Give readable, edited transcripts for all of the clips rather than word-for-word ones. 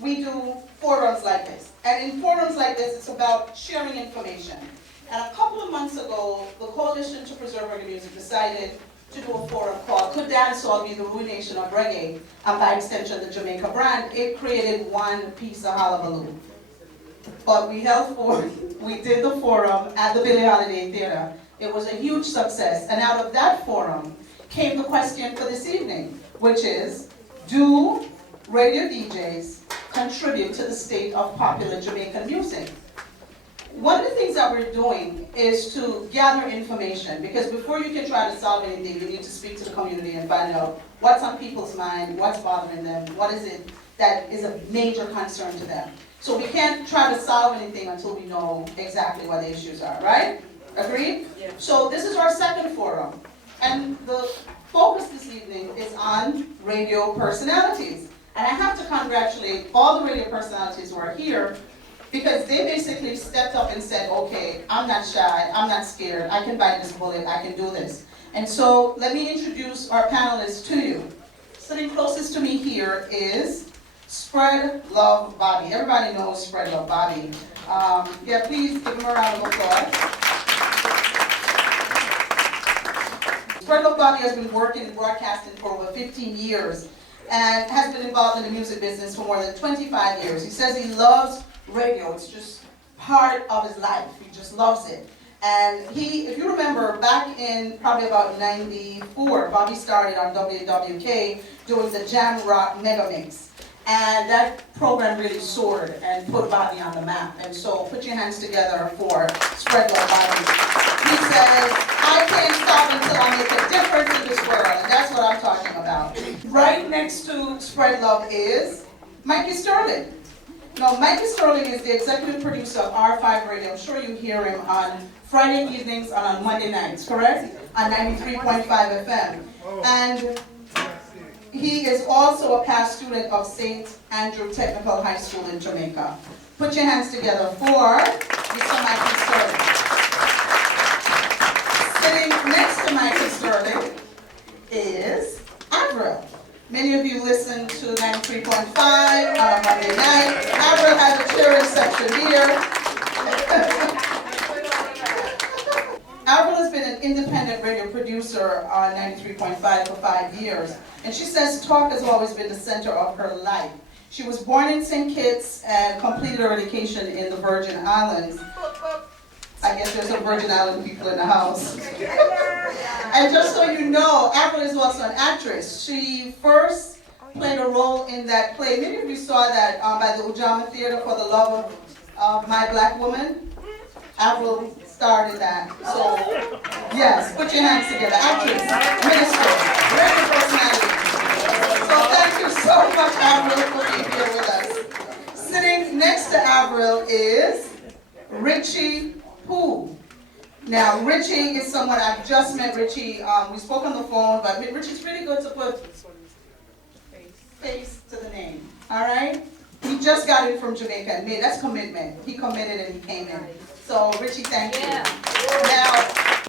we do forums like this. And in forums like this, it's about sharing information. And a couple of months ago, the Coalition to Preserve Reggae Music decided to do a forum called Could Dancehall Be the Ruination of Reggae? And by extension, the Jamaica brand. It created one piece of hullabaloo. But we did the forum at the Billie Holiday Theater. It was a huge success. And out of that forum came the question for this evening, which is, do radio DJs contribute to the state of popular Jamaican music? One of the things that we're doing is to gather information, because before you can try to solve anything, you need to speak to the community and find out what's on people's mind, what's bothering them, what is it that is a major concern to them. So we can't try to solve anything until we know exactly what the issues are, right? Agreed? Yeah. So this is our second forum, and the focus this evening is on radio personalities. And I have to congratulate all the radio personalities who are here, because they basically stepped up and said, okay, I'm not shy, I'm not scared, I can bite this bullet, I can do this. And so let me introduce our panelists to you. Sitting closest to me here is Spread Love Bobby. Everybody knows Spread Love Bobby. Yeah, please give him a round of applause. Spread Love Bobby has been working in broadcasting for over 15 years and has been involved in the music business for more than 25 years. He says he loves radio. It's just part of his life. He just loves it. And if you remember, back in probably about 94, Bobby started on WWK doing the Jam Rock Mega Mix. And that program really soared and put Bobby on the map. And so put your hands together for Spread Love Bobby. He says, I can't stop until I make a difference in this world. And that's what I'm talking about. Right next to Spread Love is Mikey Sterling. Now, Mikey Sterling is the executive producer of R5 Radio. I'm sure you hear him on Friday evenings and on Monday nights, correct? On 93.5 FM. And he is also a past student of St. Andrew Technical High School in Jamaica. Put your hands together for Mr. Mikey Sterling. Sitting next to Mikey Sterling is Avril. Many of you listen to 93.5 on a Monday night. Avril has a cheering section here. Avril has been an independent radio producer on 93.5 for 5 years. And she says talk has always been the center of her life. She was born in St. Kitts and completed her education in the Virgin Islands. I guess there's some Virgin Island people in the house. And just so you know, Avril is also an actress. She first played a role in that play. Many of you saw that by the Ujama Theater for the Love of My Black Woman. Avril starred in that. So, yes, put your hands together. Actress, minister, radio personality. So thank you so much, Avril, for being here with us. Sitting next to Avril is Richie Who. Now, Richie is someone I've just met. Richie, we spoke on the phone, but Richie's really good to put face to the name, all right? He just got in from Jamaica, and that's commitment. He committed and he came in. So, Richie, thank you. Now,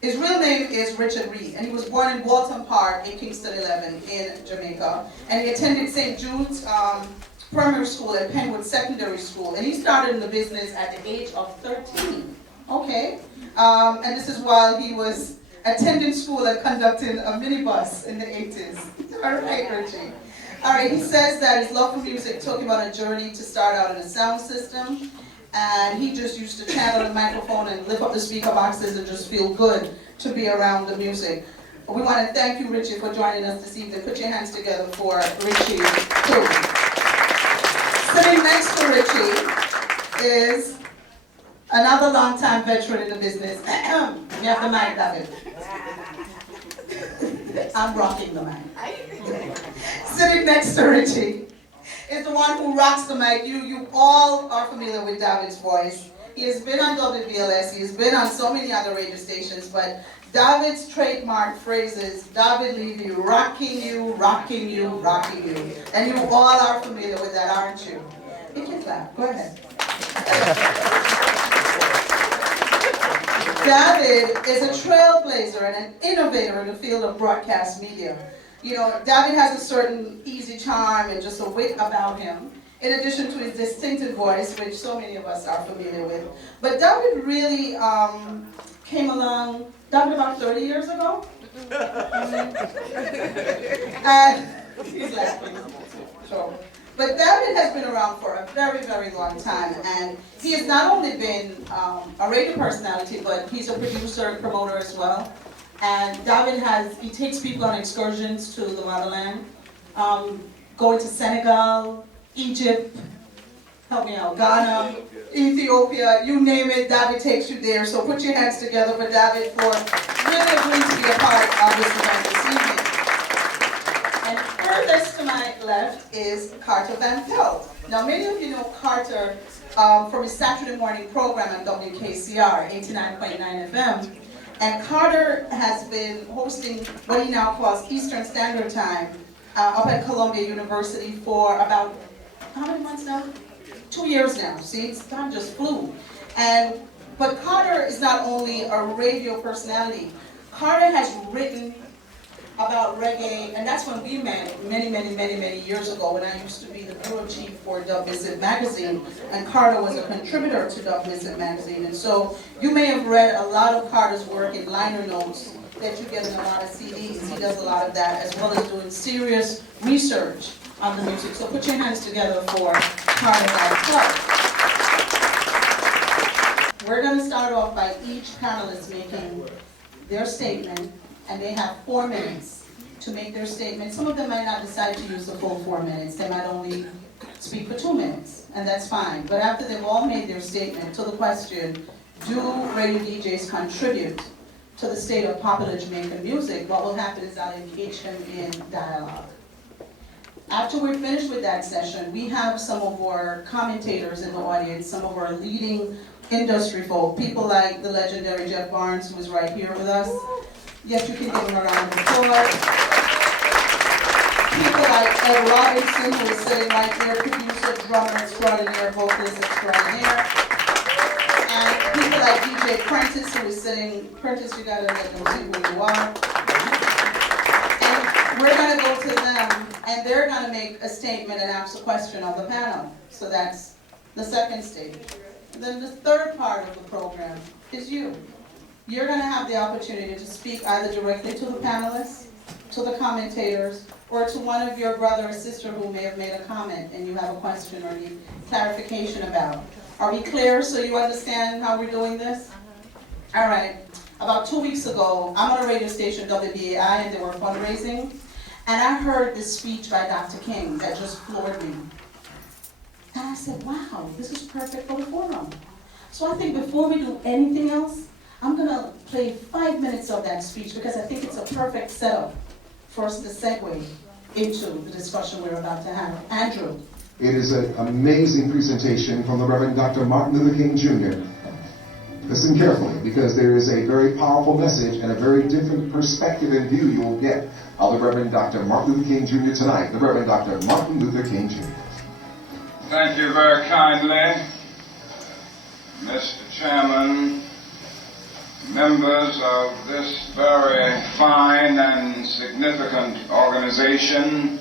his real name is Richard Reed, and he was born in Walton Park in Kingston 11 in Jamaica, and he attended St. Jude's primary school and Penwood Secondary School, and he started in the business at the age of 13. Okay. And this is while he was attending school and conducting a minibus in the 80s. All right, Richie. All right, he says that his love for music took him on a journey to start out in a sound system, and he just used to channel the microphone and lift up the speaker boxes and just feel good to be around the music. We want to thank you, Richie, for joining us this evening. Put your hands together for Richie, too. Sitting next to Richie is another longtime veteran in the business. You have the mic, David. I'm rocking the mic. Sitting next to Richie is the one who rocks the mic. You all are familiar with David's voice. He has been on WBLS, he has been on so many other radio stations, but David's trademark phrase is, David Levy, rocking you, rocking you, rocking you. And you all are familiar with that, aren't you? You can clap, go ahead. David is a trailblazer and an innovator in the field of broadcast media. You know, David has a certain easy charm and just a wit about him. in addition to his distinctive voice, which so many of us are familiar with. But David really came along, David, about 30 years ago. And he's laughing. Sure. But David has been around for a very, very long time, and he has not only been a radio personality, but he's a producer and promoter as well. And David he takes people on excursions to the motherland, going to Senegal, Egypt, help me out, Ghana, Ethiopia, you name it, David takes you there. So put your hands together for David for really agreeing to be a part of this event this evening. And furthest to my left is Carter Van Pelt. Now many of you know Carter from his Saturday morning program on WKCR, 89.9 FM. And Carter has been hosting what he now calls Eastern Standard Time up at Columbia University for about, how many months now? 2 years now. See, time just flew. But Carter is not only a radio personality. Carter has written about reggae, and that's when we met many years ago when I used to be the bureau chief for Dub Visit magazine, and Carter was a contributor to Dub Visit magazine. And so you may have read a lot of Carter's work in liner notes that you get in a lot of CDs. He does a lot of that, as well as doing serious research on the music. So put your hands together for Carter Van Pelt. We're going to start off by each panelist making their statement, and they have 4 minutes to make their statement. Some of them might not decide to use the full 4 minutes. They might only speak for 2 minutes, and that's fine. But after they've all made their statement to the question, do radio DJs contribute to the state of popular Jamaican music, what will happen is I'll engage them in dialogue. After we're finished with that session, we have some of our commentators in the audience, some of our leading industry folk, people like the legendary Jeff Barnes, who is right here with us. Yes, you can give him a round of applause. People like Ed Robinson, who is sitting right there, producer, drummer extraordinaire, vocalist extraordinaire. And people like DJ Prentice, who is sitting, Prentice, you gotta let them see who you are. And we're gonna go to them, and they're gonna make a statement and ask a question of the panel. So that's the second stage. And then the third part of the program is you. You're going to have the opportunity to speak either directly to the panelists, to the commentators, or to one of your brother or sister who may have made a comment and you have a question or need clarification about. Are we clear so you understand how we're doing this? All right. About 2 weeks ago, I'm on a radio station, WBAI, and they were fundraising, and I heard this speech by Dr. King that just floored me. And I said, wow, this is perfect for the forum. So I think before we do anything else, I'm going to play 5 minutes of that speech because I think it's a perfect setup for us to segue into the discussion we're about to have. Andrew. It is an amazing presentation from the Reverend Dr. Martin Luther King Jr. Listen carefully, because there is a very powerful message and a very different perspective and view you will get of the Reverend Dr. Martin Luther King Jr. tonight. The Reverend Dr. Martin Luther King Jr. Thank you very kindly, Mr. Chairman, members of this very fine and significant organization,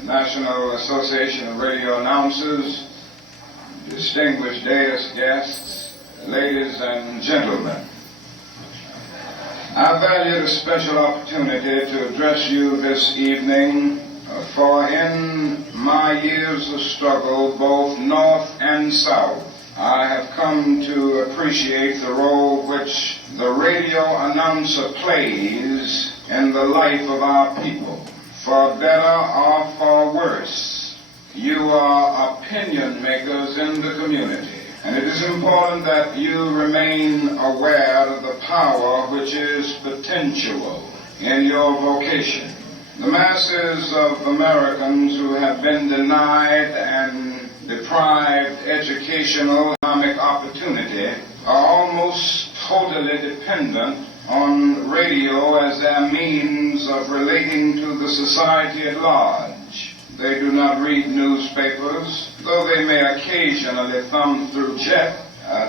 the National Association of Radio Announcers, distinguished dais guests, ladies and gentlemen. I value the special opportunity to address you this evening, for in my years of struggle, both north and south, I have come to appreciate the role which the radio announcer plays in the life of our people. For better or for worse, you are opinion makers in the community. And it is important that you remain aware of the power which is potential in your vocation. The masses of Americans who have been denied and deprived educational economic opportunity are almost totally dependent on radio as their means of relating to the society at large. They do not read newspapers, though they may occasionally thumb through Jet.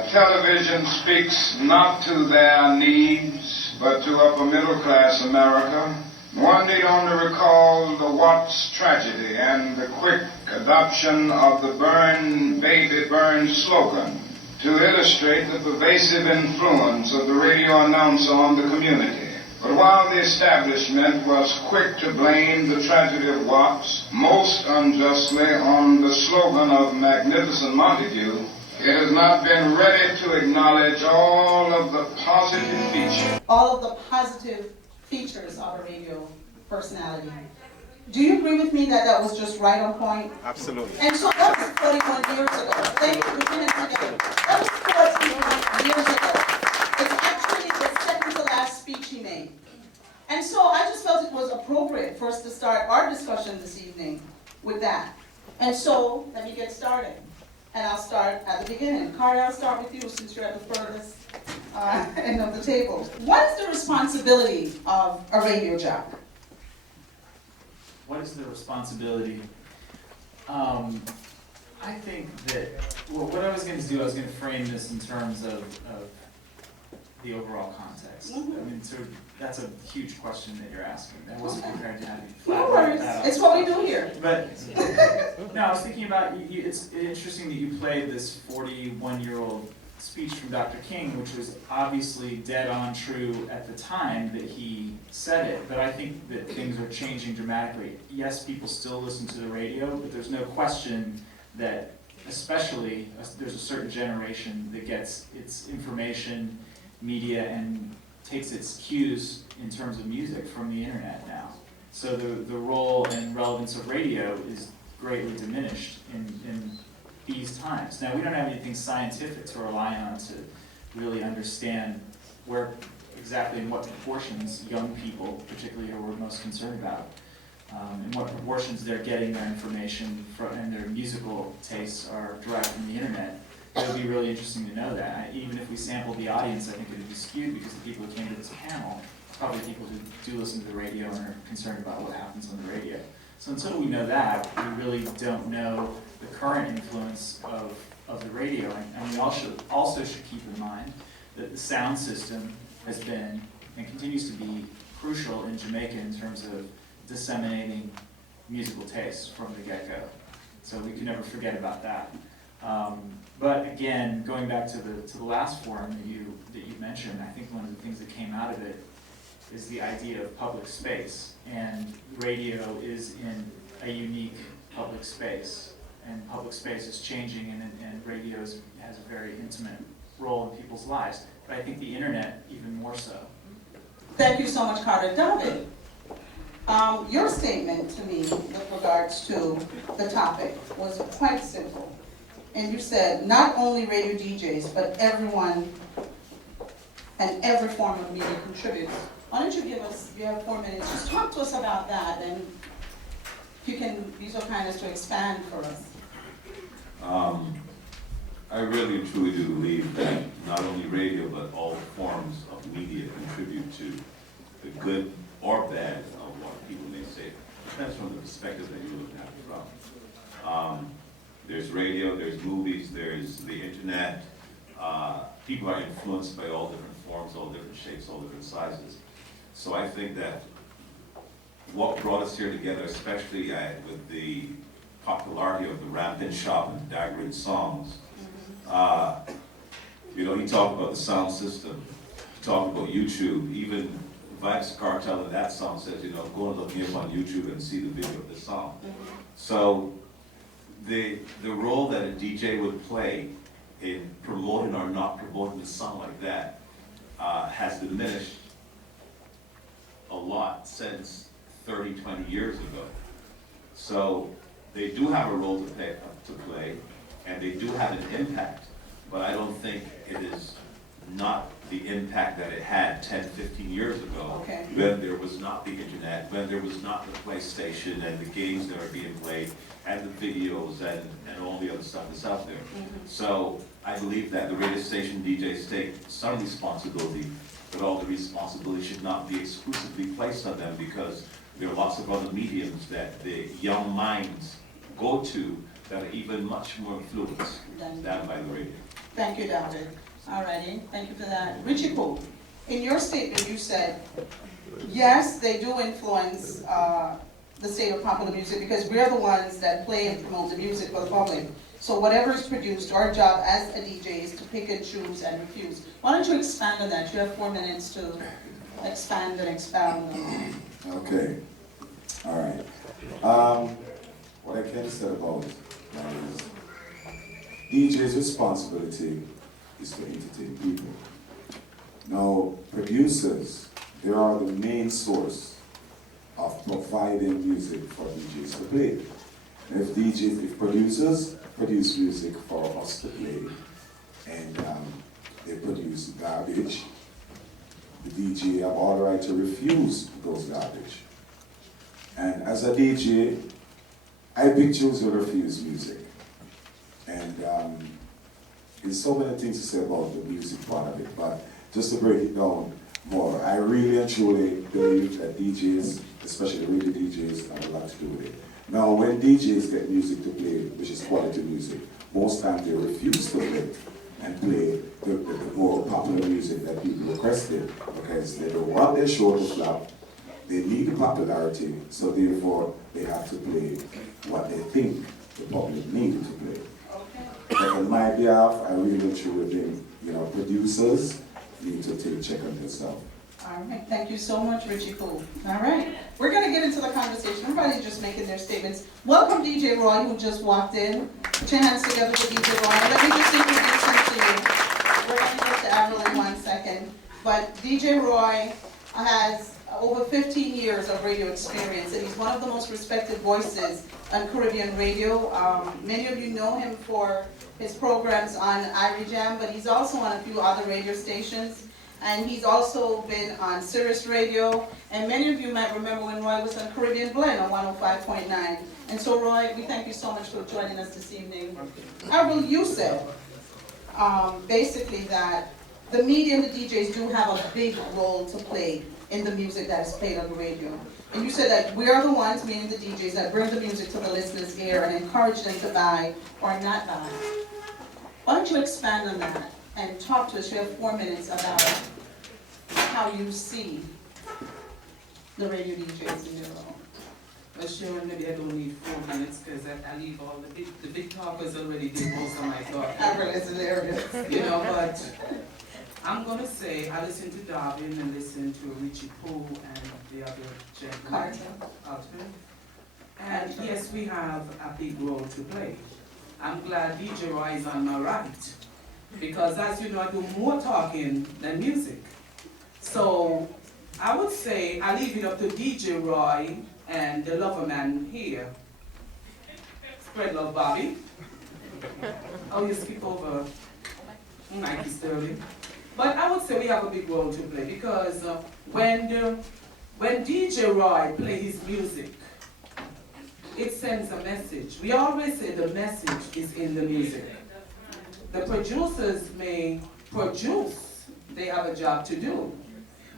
Television speaks not to their needs, but to upper middle class America. One need only recall the Watts tragedy and the quick adoption of the Burn, Baby, Burn slogan to illustrate the pervasive influence of the radio announcer on the community. But while the establishment was quick to blame the tragedy of Watts, most unjustly on the slogan of Magnificent Montague, it has not been ready to acknowledge all of the positive features. All of the positive features of a radio personality. Do you agree with me that that was just right on point? Absolutely. And so that was 41 years ago. Thank you for putting it together. That was 41 years ago. It's actually the second to last speech he made. And so I just felt it was appropriate for us to start our discussion this evening with that. And so let me get started. And I'll start at the beginning. Carter, I'll start with you since you're at the furthest end of the table. What is the responsibility of a radio jock? What is the responsibility? I think that, well, what I was going to do, I was going to frame this in terms of the overall context. Mm-hmm. I mean, so that's a huge question that you're asking. I wasn't Okay. prepared to have you No flat worries. that out. It's what we do here. But, no, I was thinking about, it's interesting that you played this 41-year-old speech from Dr. King, which was obviously dead on true at the time that he said it, but I think that things are changing dramatically. Yes, people still listen to the radio, but there's no question that especially there's a certain generation that gets its information, media, and takes its cues in terms of music from the internet now. So the role and relevance of radio is greatly diminished in these times. Now, we don't have anything scientific to rely on to really understand where exactly in what proportions young people, particularly, are we're most concerned about, in what proportions they're getting their information from, and their musical tastes are derived from the internet. It would be really interesting to know that. Even if we sampled the audience, I think it would be skewed because the people who came to this panel, probably people who do listen to the radio and are concerned about what happens on the radio. So until we know that, we really don't know the current influence of the radio. And we also should keep in mind that the sound system has been and continues to be crucial in Jamaica in terms of disseminating musical tastes from the get-go. So we can never forget about that. But again, going back to the last forum that you mentioned, I think one of the things that came out of it is the idea of public space. And radio is in a unique public space. And public space is changing, and radio has a very intimate role in people's lives. But I think the internet even more so. Thank you so much, Carter. David, your statement to me with regards to the topic was quite simple. And you said not only radio DJs, but everyone and every form of media contributes. Why don't you give us, you have 4 minutes, just talk to us about that, and if you can be so kind as to expand for us. I really and truly do believe that not only radio, but all forms of media contribute to the good or bad of what people may say. Depends from the perspective that you're looking at it from. There's radio, there's movies, there's the internet. People are influenced by all different forms, all different shapes, all different sizes. So I think that what brought us here together, especially with the popularity of the Rampant Shop and Dagwood songs, you know, he talked about the sound system, he talked about YouTube, even Vibes Cartel in that song says, you know, go and look me up on YouTube and see the video of the song. So the role that a DJ would play in promoting or not promoting a song like that has diminished a lot since 30, 20 years ago. So they do have a role to play, and they do have an impact, but I don't think it is not the impact that it had 10, 15 years ago, Okay. when there was not the internet, when there was not the PlayStation and the games that are being played, and the videos and all the other stuff that's out there. So I believe that the radio station DJs take some responsibility, but all the responsibility should not be exclusively placed on them, because there are lots of other mediums that the young minds go to that are even much more influenced than by the radio. Thank you, David. Alrighty, thank you for that. Richie Poole, in your statement you said, yes, they do influence the state of popular music because we're the ones that play and promote the music for the public. So whatever is produced, our job as a DJ is to pick and choose and refuse. Why don't you expand on that? You have 4 minutes to expand and expound on that. Okay. All right. What I can say about that is DJ's responsibility is to entertain people. Now, producers, they are the main source of providing music for DJs to play. And if producers produce music for us to play, and they produce garbage, the DJ have all the right to refuse those garbage. And as a DJ, I pick choose to refuse music. And there's so many things to say about the music part of it, but just to break it down more, I really and truly believe that DJs, especially radio DJs, have a lot to do with it. Now, when DJs get music to play, which is quality music, most times they refuse to play and play the more popular music that people requested because they don't want their show to flop. They need the popularity, so therefore they have to play what they think the public needed to play. But on my behalf, I really truly think, producers need to take a check on themselves. All right, thank you so much, Richie Poole. All right, we're going to get into the conversation. Everybody's just making their statements. Welcome, DJ Roy, who just walked in. Put your hands together for DJ Roy. Let me just introduce him to you. We're going to get to Avril in 1 second. But DJ Roy has over 15 years of radio experience, and he's one of the most respected voices on Caribbean radio. Many of you know him for his programs on Irie Jam, but he's also on a few other radio stations. And he's also been on Sirius Radio, and many of you might remember when Roy was on Caribbean Blend on 105.9. And so, Roy, we thank you so much for joining us this evening. Avril, you said basically that the media and the DJs do have a big role to play in the music that is played on the radio. And you said that we are the ones, meaning the DJs, that bring the music to the listener's ear and encourage them to buy or not buy. Why don't you expand on that and talk to us? You have 4 minutes about how you see the radio DJs in your role. Well, Sharon, maybe I don't need 4 minutes because I leave all the big talkers already did most of my talking. Avril is hilarious. But I'm going to say I listen to Darwin and listen to Richie Poole and the other gentleman. Carter. And yes, we have a big role to play. I'm glad DJ Roy is on my right because, as you know, I do more talking than music. So I would say I leave it up to DJ Roy and the lover man here. Spread love, Bobby. Oh, you skip over Mikey Sterling. But I would say we have a big role to play because when DJ Roy plays his music, it sends a message. We always say the message is in the music. The producers may produce, they have a job to do.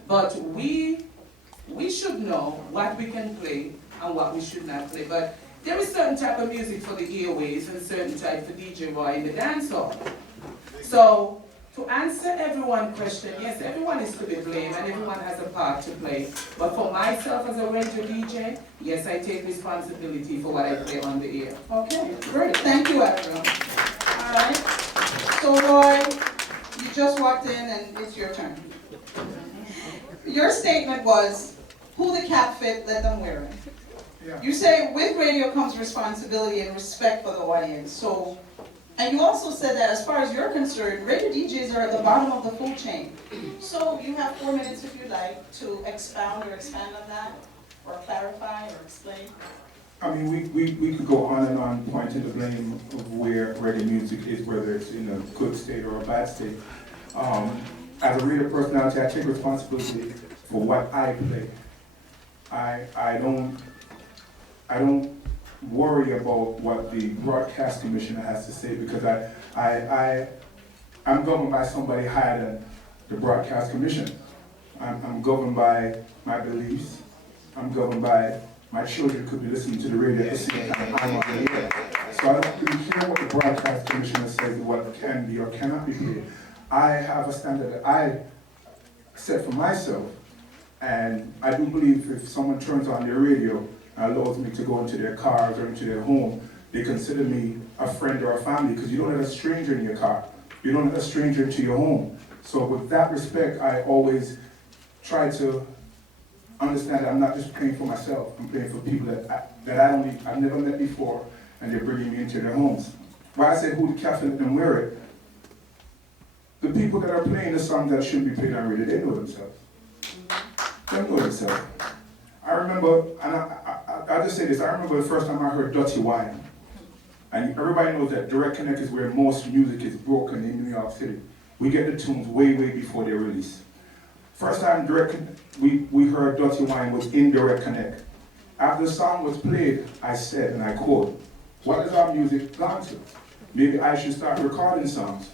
But we should know what we can play and what we should not play. But there is certain type of music for the airways and certain type for DJ Roy in the dancehall. So to answer everyone's question, yes, everyone is to be blamed and everyone has a part to play. But for myself as a radio DJ, yes, I take responsibility for what I play on the air. Okay, great. Thank you, Avril. All right. So, Roy, you just walked in and it's your turn. Your statement was, who the cap fit, let them wear it. Yeah. You say, with radio comes responsibility and respect for the audience. So, and you also said that as far as you're concerned, radio DJs are at the bottom of the food chain. So you have 4 minutes if you like to expound or expand on that, or clarify or explain. I mean, we could go on and on pointing the blame of where reggae music is, whether it's in a good state or a bad state. As a radio personality, I take responsibility for what I play. I don't worry about what the broadcast commissioner has to say because I'm governed by somebody higher than the broadcast commission. I'm governed by my beliefs. I'm governed by my children could be listening to the radio at the same time I'm on the air. So I don't really care what the broadcast commissioner says, what can be or cannot be played. I have a standard that I set for myself, and I do believe if someone turns on their radio and allows me to go into their cars or into their home, they consider me a friend or a family, because you don't let a stranger in your car. You don't let a stranger into your home. So with that respect, I always try to understand that I'm not just playing for myself. I'm playing for people I've never met before, and they're bringing me into their homes. Why I say who the cat let them wear it, the people that are playing the songs that shouldn't be played on radio, they know themselves. They know themselves. I remember, and I'll just say this, I remember the first time I heard Dirty Wine. And everybody knows that Direct Connect is where most music is broken in New York City. We get the tunes way, way before they're released. First time we heard Dirty Wine was in Direct Connect. After the song was played, I said, and I quote, "What is our music gone to? Maybe I should start recording songs."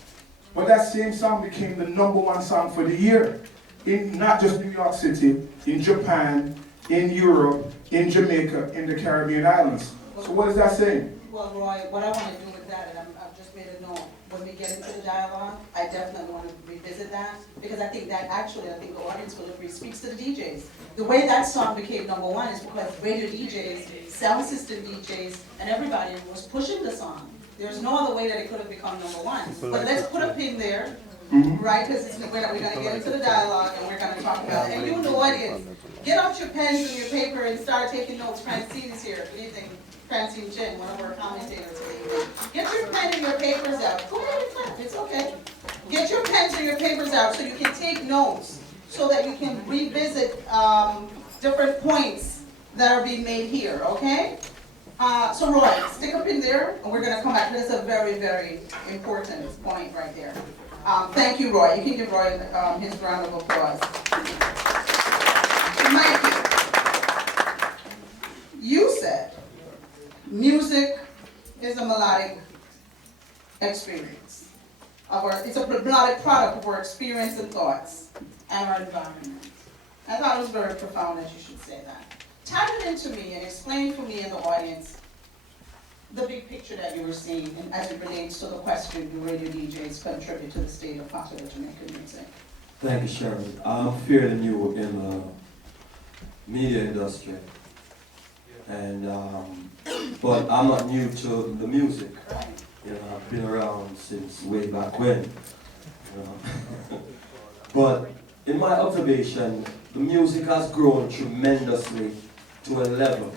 But that same song became the #1 song for the year. In not just New York City, in Japan, in Europe, in Jamaica, in the Caribbean islands. So what is that saying? Well, Roy, what I want to do with that, and I've just made a note, when we get into the dialogue, I definitely want to revisit that, because I think that actually, I think the audience will agree, speaks to the DJs. The way that song became #1 is because radio DJs, sound system DJs, and everybody was pushing the song. There's no other way that it could have become #1. But let's put a pin there, right, because we're going to get into the dialogue, and we're going to talk about it. And you in the audience, get out your pens and your paper and start taking notes. Francine is here. Good evening. Francine Chin, one of our commentators today. Get your pen and your papers out. Go ahead and clap, it's okay. Get your pens and your papers out so you can take notes, so that you can revisit different points that are being made here, okay? So Roy, stick up in there, and we're gonna come back. This is a very, very important point right there. Thank you, Roy. You can give Roy his round of applause. Mikey, you said music is a melodic experience. It's a melodic product of our experience and thoughts and our environment. I thought it was very profound that you should say that. Tap it into me and explain for me and the audience the big picture that you were seeing, and as it relates to the question, do radio DJs contribute to the state of popular Jamaican music? Thank you, Sharon. I'm fairly new in the media industry, and but I'm not new to the music. Right. You know, I've been around since way back when. You know. But in my observation, the music has grown tremendously to a level.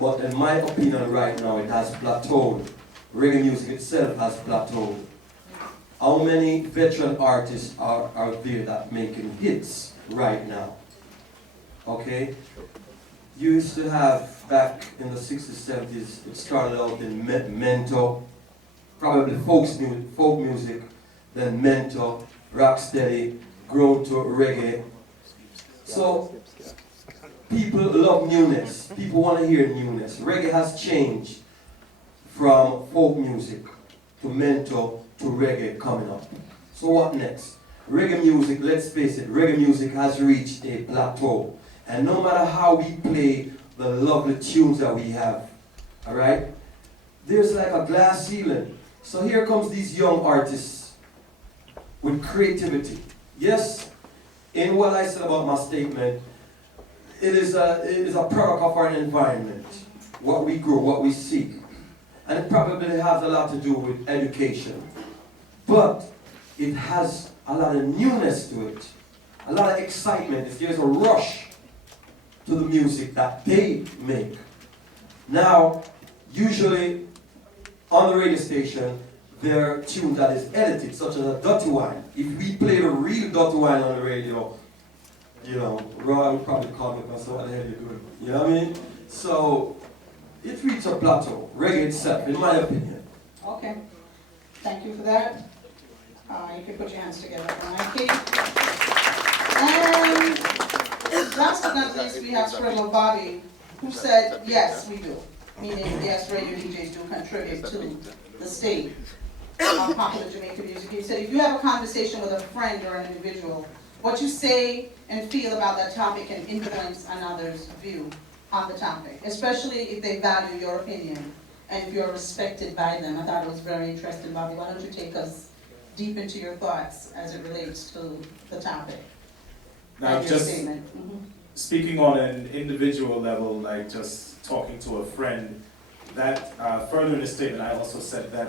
But in my opinion right now, it has plateaued. Reggae music itself has plateaued. How many veteran artists are there that making hits right now? Okay? You used to have, back in the 60s, 70s, it started out in mento, probably folk music, then mento, rocksteady, grown to reggae. So, people love newness. People want to hear newness. Reggae has changed from folk music to mento to reggae coming up. So what next? Reggae music, let's face it, reggae music has reached a plateau. And no matter how we play the lovely tunes that we have, alright, there's like a glass ceiling. So here comes these young artists with creativity. Yes, in what I said about my statement, it is a product of our environment, what we grow, what we see. And it probably has a lot to do with education. But it has a lot of newness to it, a lot of excitement. There's a rush to the music that they make. Now, usually on the radio station, there are tunes that is edited, such as a Dirty Wine. If we played a real Dirty Wine on the radio, you know, Roy would probably call me and say, what the hell are you doing? You know what I mean? So, it reached a plateau, reggae itself, in my opinion. Okay, thank you for that. You can put your hands together for Mikey. And last but not least, we have Scribble Bobby, who said, yes, we do. Meaning, yes, radio DJs do contribute to the state of popular Jamaican music. He said, if you have a conversation with a friend or an individual, what you say and feel about that topic can influence another's view on the topic, especially if they value your opinion and if you're respected by them. I thought it was very interesting, Bobby. Why don't you take us deep into your thoughts as it relates to the topic? Now, and your statement. speaking on an individual level, like just talking to a friend, that further in the statement, I also said that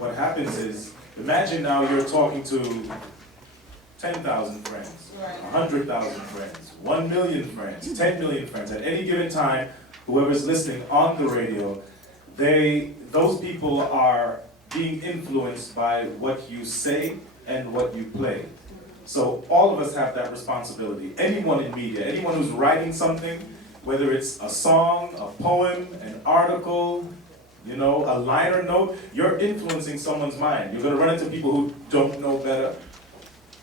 what happens is, imagine now you're talking to 10,000 friends, 100,000 friends, 1 million friends, 10 million friends. At any given time, whoever's listening on the radio, those people are being influenced by what you say and what you play. So all of us have that responsibility. Anyone in media, anyone who's writing something, whether it's a song, a poem, an article, you know, a liner note, you're influencing someone's mind. You're gonna run into people who don't know better,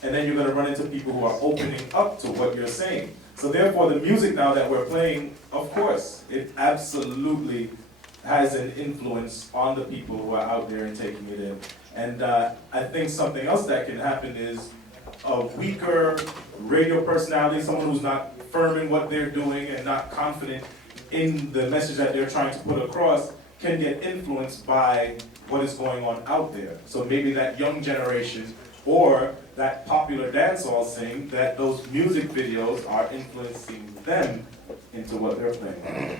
and then you're gonna run into people who are opening up to what you're saying. So therefore, the music now that we're playing, of course, it absolutely has an influence on the people who are out there and taking it in. And I think something else that can happen is a weaker radio personality, someone who's not firm in what they're doing and not confident in the message that they're trying to put across, can get influenced by what is going on out there. So maybe that young generation or that popular dancehall scene, that those music videos are influencing them into what they're playing.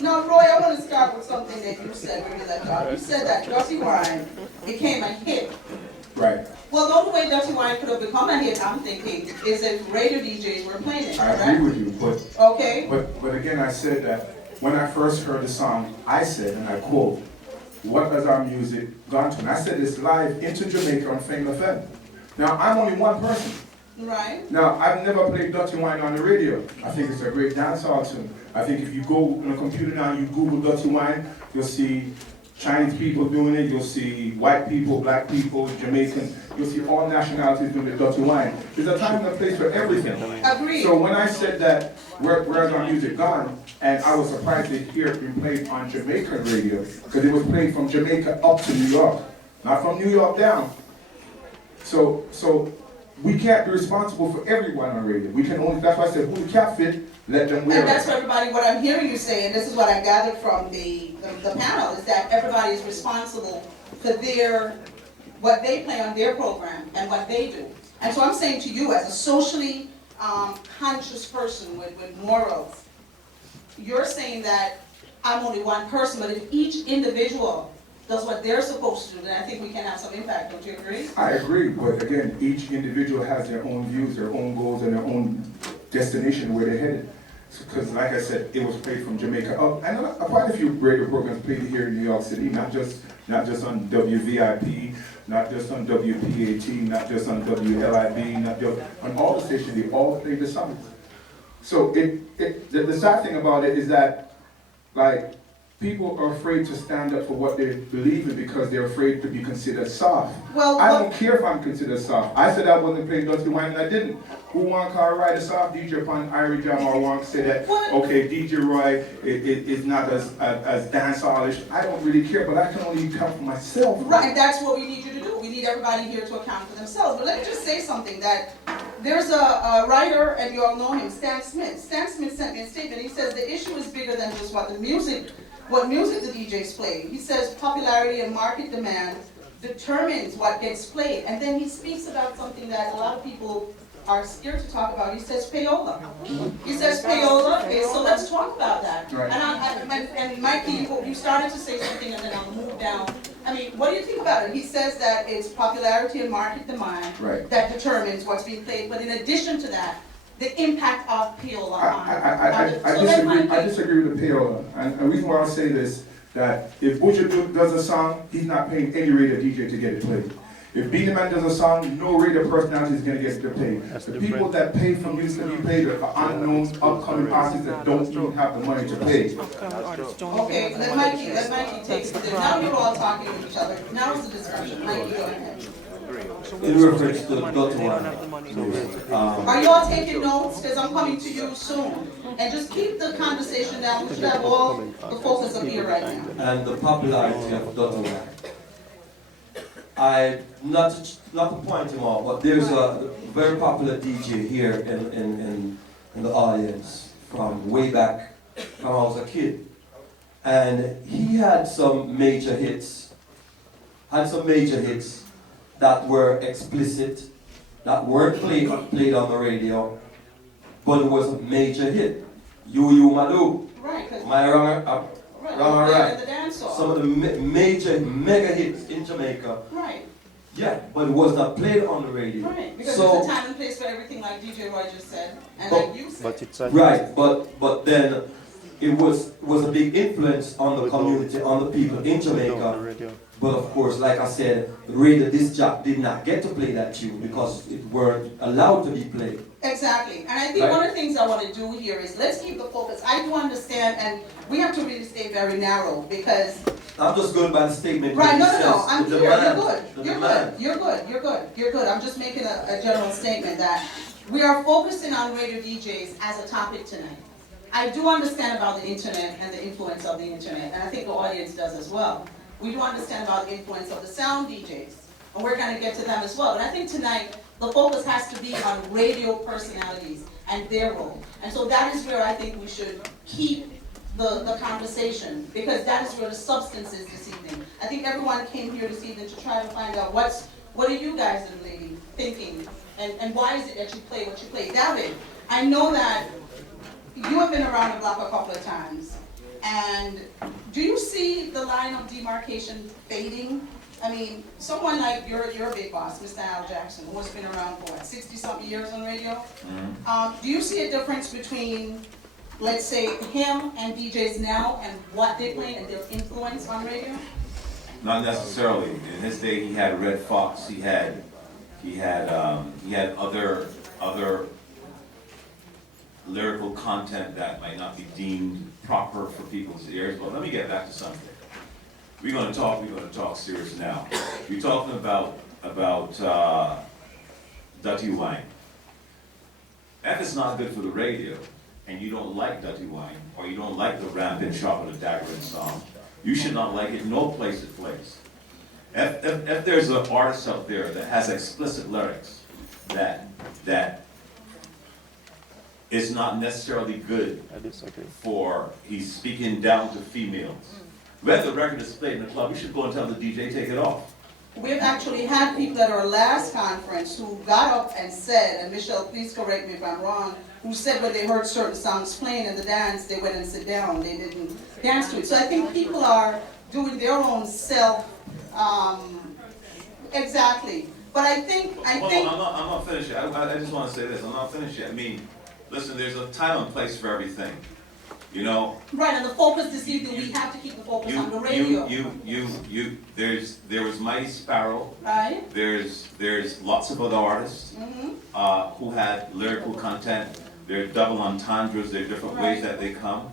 Now, Roy, I want to start with something that you said when you left off. You said that Dirty Wine became a hit. Right. Well, the only way Dirty Wine could have become a hit, I'm thinking, is if radio DJs were playing it, I correct? agree with you, but Okay. But again, I said that when I first heard the song, I said, and I quote, "What has our music gone to?" And I said this live into Jamaica on Fame FM. Now, I'm only one person. Right. Now, I've never played Dirty Wine on the radio. I think it's a great dancehall tune. I think if you go on a computer now and you Google Dirty Wine, you'll see Chinese people doing it, you'll see white people, black people, Jamaican, you'll see all nationalities doing the Dirty Wine. There's a time and a place for everything. Agreed. So when I said that, where's our music gone? And I was surprised to hear it being played on Jamaican radio, because it was played from Jamaica up to New York, not from New York down. So we can't be responsible for everyone on radio. We can only, that's why I said, who the cat fit, let them wear it. And that's what everybody, what I'm hearing you say, and this is what I gathered from the panel, is that everybody is responsible for what they play on their program and what they do. And so I'm saying to you, as a socially conscious person with morals, you're saying that I'm only one person, but if each individual does what they're supposed to do, then I think we can have some impact. Don't you agree? I agree, but again, each individual has their own views, their own goals, and their own destination where they're headed. Because like I said, it was played from Jamaica up, and quite a few radio programs played here in New York City, not just on WVIP, not just on WPAT, not just on WLIB, not just on all the stations. They all played the songs. So the sad thing about it is that, like, people are afraid to stand up for what they believe in because they're afraid to be considered soft. Well, I don't care if I'm considered soft. I said I wasn't playing Dirty Wine and I didn't. Who want to ride a soft DJ upon Irie Jam or want to say that, okay, DJ Roy is not as dancehallish. I don't really care, but I can only account for myself. Right, that's what we need you to do. We need everybody here to account for themselves. But let me just say something, that there's a writer, and you all know him, Stan Smith. Stan Smith sent me a statement. He says the issue is bigger than just what music the DJs play. He says popularity and market demand determines what gets played. And then he speaks about something that a lot of people are scared to talk about. He says payola. He says payola. Okay, so let's talk about that. Right. And Mikey, you started to say something, and then I'll move down. I mean, what do you think about it? He says that it's popularity and market demand that determines what's being played. But in addition to that, the impact of payola I disagree with the payola. And the reason why I say this, that if Butcher does a song, he's not paying any radio DJ to get it played. If Beanie Man does a song, no radio personality is going to get it played. The people that pay for music to be played are unknown, upcoming artists that don't even have the money to pay. Okay, let Mikey take it. Now you're all talking with each other. Now is the discussion. Mikey, go ahead. In reference to Dirty Wine, are you all taking notes? Because I'm coming to you soon. And just keep the conversation down. We should have all the focus up here right now. and the popularity of Dirty Wine. Not to point him out, but there's a very popular DJ here in the audience from way back, when I was a kid. And he had some major hits, that were explicit, that weren't played on the radio, but it was a major hit. You Madu. Right, because Am I wrong? right, Wrong or right? the dancehall. Some of the major mega hits in Jamaica. Right, Yeah, but it was not played on the radio. right, because So, there's a time and place for everything, like DJ Roy just said, and like you said. right, but then it was a big influence on the community, on the people in Jamaica. But of course, like I said, the radio disc jock did not get to play that tune because it weren't allowed to be played. Exactly, and I think Right. one of the things I want to do here is let's keep the focus. I do understand, and we have to really stay very narrow because. I'm just going by the statement. Right, that no, he no, no, says, I'm the here, demand, you're good, the you're demand. good, you're good, you're good, you're good. I'm just making a general statement that we are focusing on radio DJs as a topic tonight. I do understand about the internet and the influence of the internet, and I think the audience does as well. We do understand about the influence of the sound DJs, and we're gonna get to them as well. But I think tonight, the focus has to be on radio personalities and their role. And so that is where I think we should keep the conversation, because that is where the substance is this evening. I think everyone came here this evening to try to find out what are you guys and lady thinking, and why is it that you play what you play. David, I know that you have been around the block a couple of times, and do you see the line of demarcation fading? I mean, someone like your big boss, Mr. Al Jackson, who has been around for what, 60-something years on radio? Do you see a difference between, let's say, him and DJs now and what they play and their influence on radio? Not necessarily. In his day, he had Red Fox. He had other lyrical content that might not be deemed proper for people's ears. But let me get back to something. We're going to talk serious now. We're talking about Dutty Wine. If it's not good for the radio, and you don't like Dutty Wine, or you don't like the Rampant Sharp or the Daggerin song, you should not like it no place it plays. If there's an artist out there that has explicit lyrics that is not necessarily good for, he's speaking down to females, when the record is played in the club, you should go and tell the DJ, take it off. We've actually had people at our last conference who got up and said, and Michelle, please correct me if I'm wrong, who said when they heard certain songs playing in the dance, they went and sit down, they didn't dance to it. So I think people are doing their own self, exactly. But I think. I'm not finished yet. I just want to say this, I'm not finished yet. I mean, listen, there's a time and place for everything. You know? Right, and the focus this evening, we have to keep the focus on the radio. There was Mighty Sparrow. Right. There's lots of other artists who had lyrical content. There are double entendres, there are different ways that they come.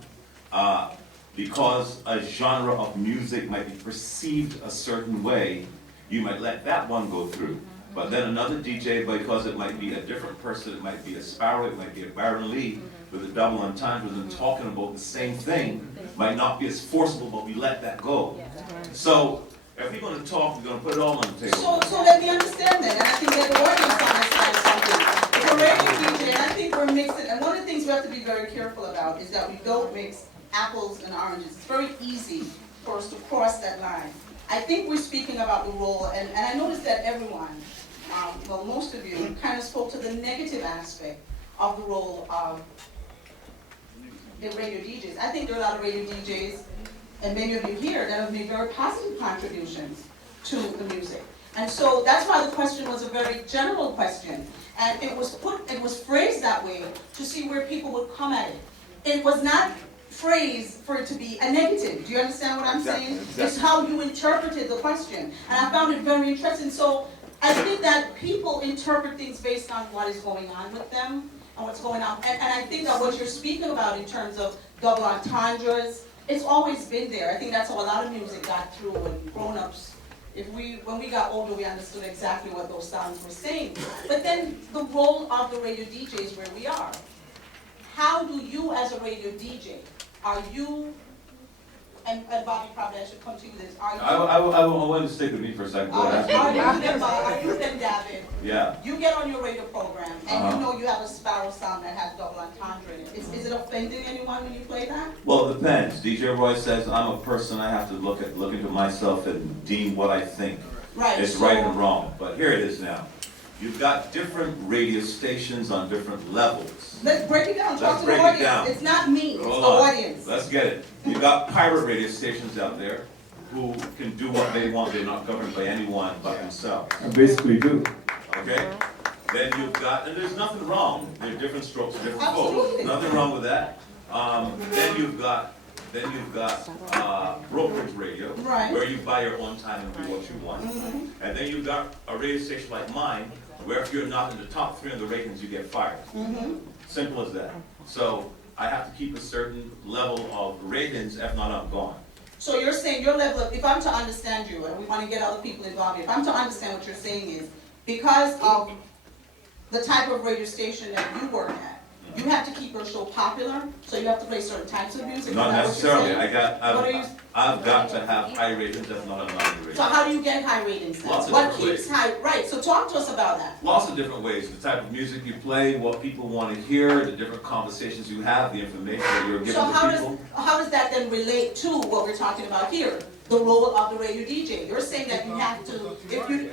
Because a genre of music might be perceived a certain way, you might let that one go through. But then another DJ, because it might be a different person, it might be a Sparrow, it might be a Baron Lee, with a double entendres and talking about the same thing, might not be as forcible, but we let that go. So, if we're going to talk, we're going to put it all on the table. So let me understand that, and I think that the audience understands something. The radio DJ, and I think we're mixing, and one of the things we have to be very careful about is that we don't mix apples and oranges. It's very easy for us to cross that line. I think we're speaking about the role, and I noticed that everyone, well, most of you, kind of spoke to the negative aspect of the role of the radio DJs. I think there are a lot of radio DJs, and many of you here, that have made very positive contributions to the music. And so that's why the question was a very general question. And it was phrased that way to see where people would come at it. It was not phrased for it to be a negative. Do you understand what I'm saying? Exactly. It's how you interpreted the question. And I found it very interesting. So I think that people interpret things based on what is going on with them and what's going on. And I think that what you're speaking about in terms of double entendres, it's always been there. I think that's how a lot of music got through when grown-ups, when we got older, we understood exactly what those sounds were saying. But then the role of the radio DJ is where we are. How do you, as a radio DJ, are you, and Bobby, probably I should come to you this, are you? I want to stick with me for a second. Go ahead. Are you then, David? Yeah. You get on your radio program, and you know you have a Sparrow sound that has double entendre in it. Is it offending anyone when you play that? Well, it depends. DJ Roy says I'm a person. I have to look into myself and deem what I think Right. is right and wrong. But here it is now. You've got different radio stations on different levels. Let's break it down, talk Let's to the break it audience. down. It's not me, it's the Hold on. audience. Let's get it. You've got pirate radio stations out there who can do what they want. They're not governed by anyone but themselves. I basically do. Okay? Then you've got, and there's nothing wrong. There are different strokes for different folks. Absolutely. Nothing wrong with that. Then you've got brokerage radio, Right. where you buy your own time and do what you want. And then you've got a radio station like mine, where if you're not in the top 3 of the ratings, you get fired. Simple as that. So I have to keep a certain level of ratings, if not, I'm gone. So you're saying your level of, if I'm to understand you, and we want to get other people involved here, if I'm to understand what you're saying is, because of the type of radio station that you work at, you have to keep your show popular, so you have to play certain types of music? Not Is that what you're necessarily. saying? I've got to have high ratings, if not, I'm not in the ratings. So how do you get high ratings then? Lots of What different keeps ways. high, right, so talk to us about that. Lots of different ways. The type of music you play, what people want to hear, the different conversations you have, the information that you're giving So to people. how does that then relate to what we're talking about here? The role of the radio DJ? You're saying that you have to, if you,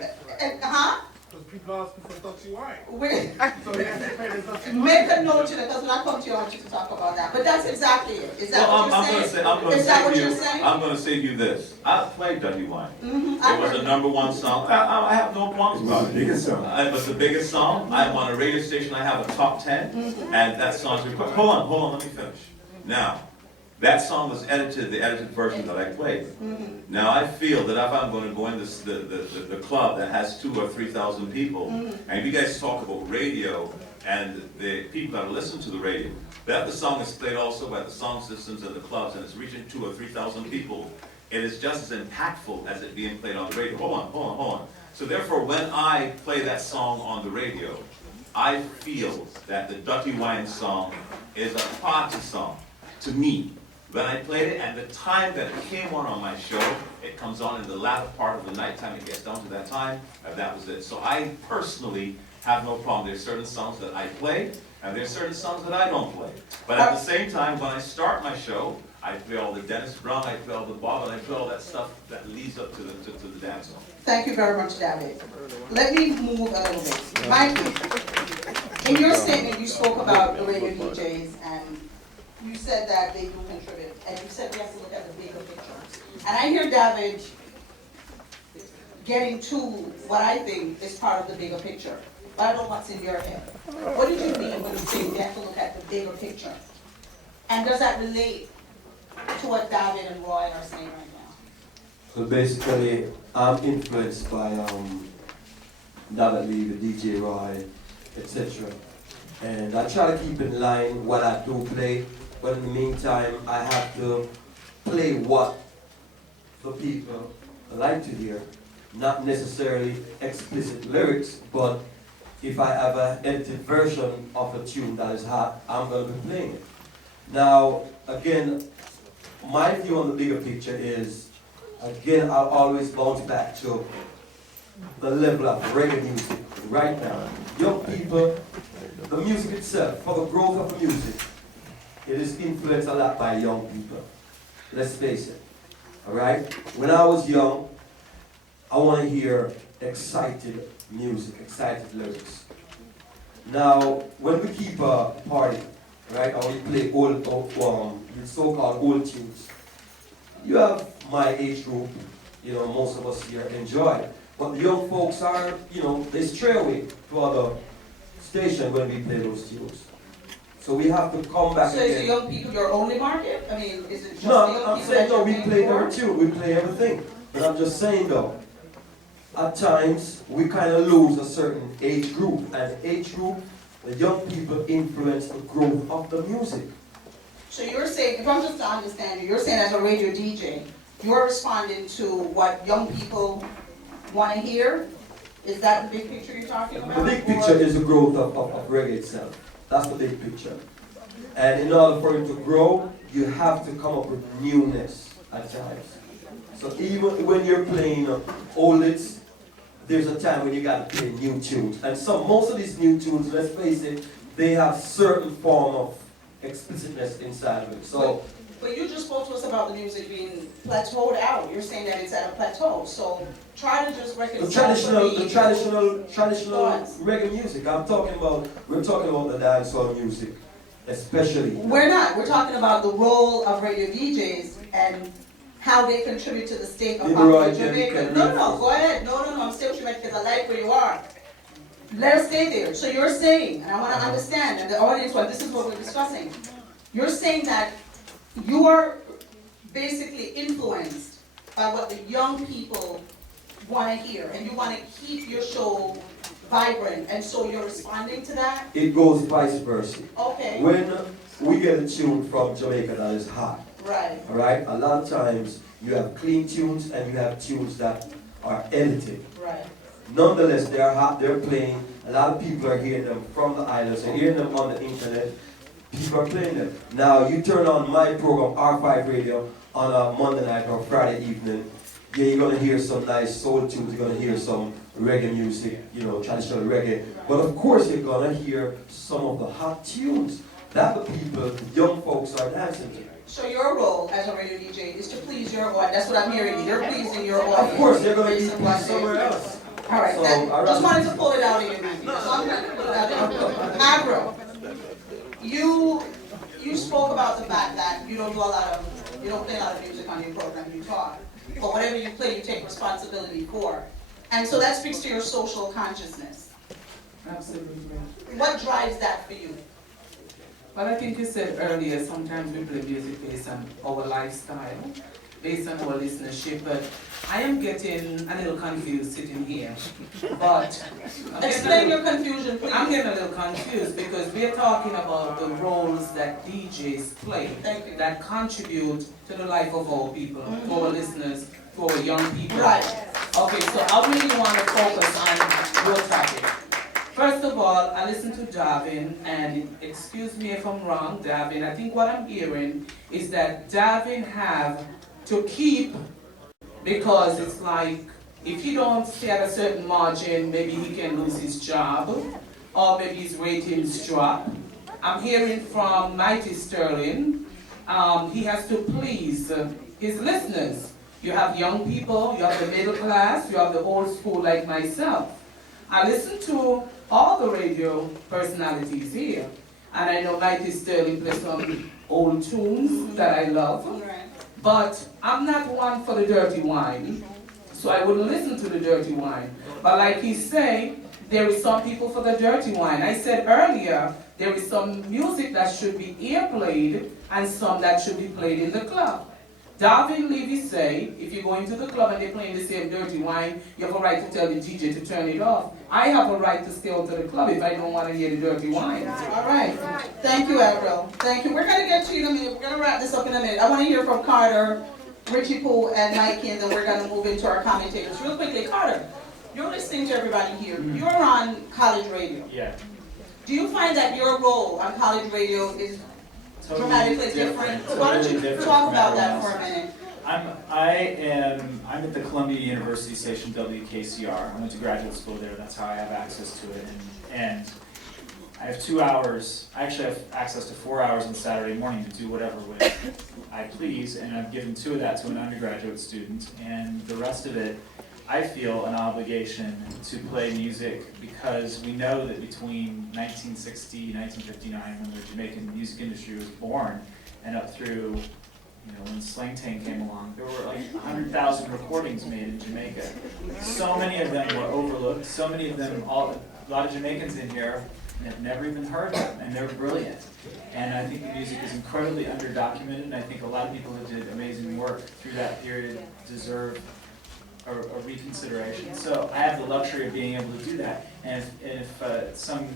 Because people ask me for Dutchy wine. Wait, So they have to pay the Dutchy wine. make a note to that, because when I come to you, I want you to talk about that. But that's exactly it. Is that Well, what I'm you're gonna saying? say, I'm gonna Is that say what to you're you, saying? I'm gonna say to you this. I've played Dutty Wine. I It was heard the it. #1 song. I have no problems It's about the it. biggest song. It was the biggest song. I'm on a radio station. I have a top 10, and that song's recorded. Hold on, let me finish. Now, that song was edited, the edited version that I played. Now, I feel that if I'm going to go in the club that has 2,000 or 3,000 people, and you guys talk about radio and the people that listen to the radio, that the song is played also by the sound systems and the clubs, and it's reaching 2,000 or 3,000 people, it is just as impactful as it being played on the radio. Hold on. So therefore, when I play that song on the radio, I feel that the Dutty Wine song is a party song to me. When I played it, and the time that it came on my show, it comes on in the latter part of the nighttime, it gets down to that time, and that was it. So I personally have no problem. There's certain songs that I play, and there's certain songs that I don't play. But at the same time, when I start my show, I play all the Dennis Brown, I play all the Bob, and I play all that stuff that leads up to the dancehall. Thank you very much, David. Let me move a little bit. Mike, in your statement, you spoke about the radio DJs, and you said that they do contribute, and you said we have to look at the bigger picture. And I hear David getting to what I think is part of the bigger picture, but I don't know what's in your head. What did you mean when you say we have to look at the bigger picture? And does that relate to what David and Roy are saying right now? So basically, I'm influenced by David Lee, the DJ Roy, etc. And I try to keep in line what I do play, but in the meantime, I have to play what the people like to hear. Not necessarily explicit lyrics, but if I have an edited version of a tune that is hot, I'm going to be playing it. Now, again, my view on the bigger picture is, again, I'll always bounce back to the level of reggae music right now. Young people, the music itself, for the growth of the music, it is influenced a lot by young people. Let's face it. Alright? When I was young, I want to hear excited music, excited lyrics. Now, when we keep a party, right, or we play old, so-called old tunes, you have my age group, most of us here enjoy. But the young folks are, they stray away to other stations when we play those tunes. So we have to come back So again. is the young people your only market? I mean, is it just the No, young I'm people saying that no, we you're play paying every for? tune, we play everything. But I'm just saying though, at times we kind of lose a certain age group. And the age group, the young people influence the growth of the music. So you're saying, if I'm just to understand you, you're saying as a radio DJ, you're responding to what young people want to hear? Is that the big picture you're talking about? The big picture is the growth of reggae itself. That's the big picture. And in order for it to grow, you have to come up with newness at times. So even when you're playing old hits, there's a time when you got to play new tunes. And most of these new tunes, let's face it, they have certain form of explicitness inside of it. So But you just spoke to us about the music being plateaued out. You're saying that it's at a plateau. So try to just reconcile The traditional thoughts. reggae music. We're talking about the dancehall music, especially. We're not. We're talking about the role of radio DJs and how they contribute to the state of Jamaica. No, go ahead. No, I'm still with you because I like where you are. Let us stay there. So you're saying, and I want to understand, and the audience, this is what we're discussing. You're saying that you are basically influenced by what the young people want to hear, and you want to keep your show vibrant, and so you're responding to that? It goes vice versa. Okay. When we get a tune from Jamaica that is hot, Right. all right, a lot of times you have clean tunes and you have tunes that are edited. Right. Nonetheless, they are hot, they're playing. A lot of people are hearing them from the islands, they're hearing them on the internet. People are playing them. Now, you turn on my program, R5 Radio, on a Monday night or Friday evening. Yeah, you're going to hear some nice soul tunes, you're going to hear some reggae music, you know, traditional reggae. But of course, you're going to hear some of the hot tunes that the people, young folks, are dancing to. So your role as a radio DJ is to please your audience. That's what I'm hearing. You're pleasing your audience. Of course, they're going to be pleased somewhere else. All right, So, just wanted to pull it out of you, man. Just wanted to pull it out of you. Agro, you spoke about the fact that you don't play a lot of music on your program, you talk. But whatever you play, you take responsibility for. And so that speaks to your social consciousness. Absolutely. What drives that for you? Well, I think you said earlier, sometimes we play music based on our lifestyle, based on our listenership, but I am getting a little confused sitting here. But Explain your confusion, please. I'm getting a little confused because we're talking about the roles that DJs play that contribute to the life of our people, to our listeners, to our young people. Right. Okay, so I really want to focus on your topic. First of all, I listened to Darvin, and excuse me if I'm wrong, Darvin, I think what I'm hearing is that Darvin have to keep, because it's like, if he don't stay at a certain margin, maybe he can lose his job, or maybe his ratings drop. I'm hearing from Mighty Sterling, he has to please his listeners. You have young people, you have the middle class, you have the old school like myself. I listen to all the radio personalities here, and I know Mighty Sterling plays some old tunes that I love, but I'm not one for the dirty wine, so I wouldn't listen to the dirty wine. But like he said, there is some people for the dirty wine. I said earlier, there is some music that should be ear-played and some that should be played in the club. Darvin Levy say, if you go into the club and they're playing the same dirty wine, you have a right to tell the DJ to turn it off. I have a right to stay out to the club if I don't want to hear the dirty wine. All right. Thank you, Avril. Thank you. We're going to get to you in a minute. We're going to wrap this up in a minute. I want to hear from Carter, Richie Pooh, and Mikey, and then we're going to move into our commentators. Real quickly, Carter, you're listening to everybody here. You're on college radio. Yeah. Do you find that your role on college radio is dramatically different? So why don't you talk about that for a minute? I'm at the Columbia University station WKCR. I went to graduate school there. That's how I have access to it. And I have 2 hours. I actually have access to 4 hours on Saturday morning to do whatever with I please. And I've given 2 of that to an undergraduate student. And the rest of it, I feel an obligation to play music because we know that between 1960 and 1959, when the Jamaican music industry was born, and up through, when Slang Tang came along, there were like 100,000 recordings made in Jamaica. So many of them were overlooked. So many of them, a lot of Jamaicans in here have never even heard them, and they're brilliant. And I think the music is incredibly underdocumented, and I think a lot of people who did amazing work through that period deserve a reconsideration. So I have the luxury of being able to do that. And if some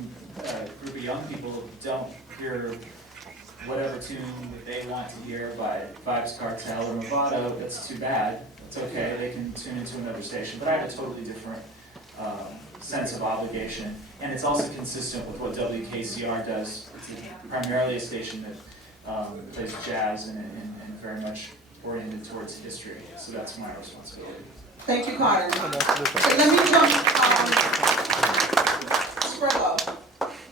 group of young people don't hear whatever tune that they want to hear by Vibes Cartel or Movado, that's too bad. It's okay, they can tune into another station. But I have a totally different sense of obligation. And it's also consistent with what WKCR does. It's primarily a station that plays jazz and very much oriented towards history. So that's my responsibility. Thank you, Carter. Okay, let me jump, Sprevo.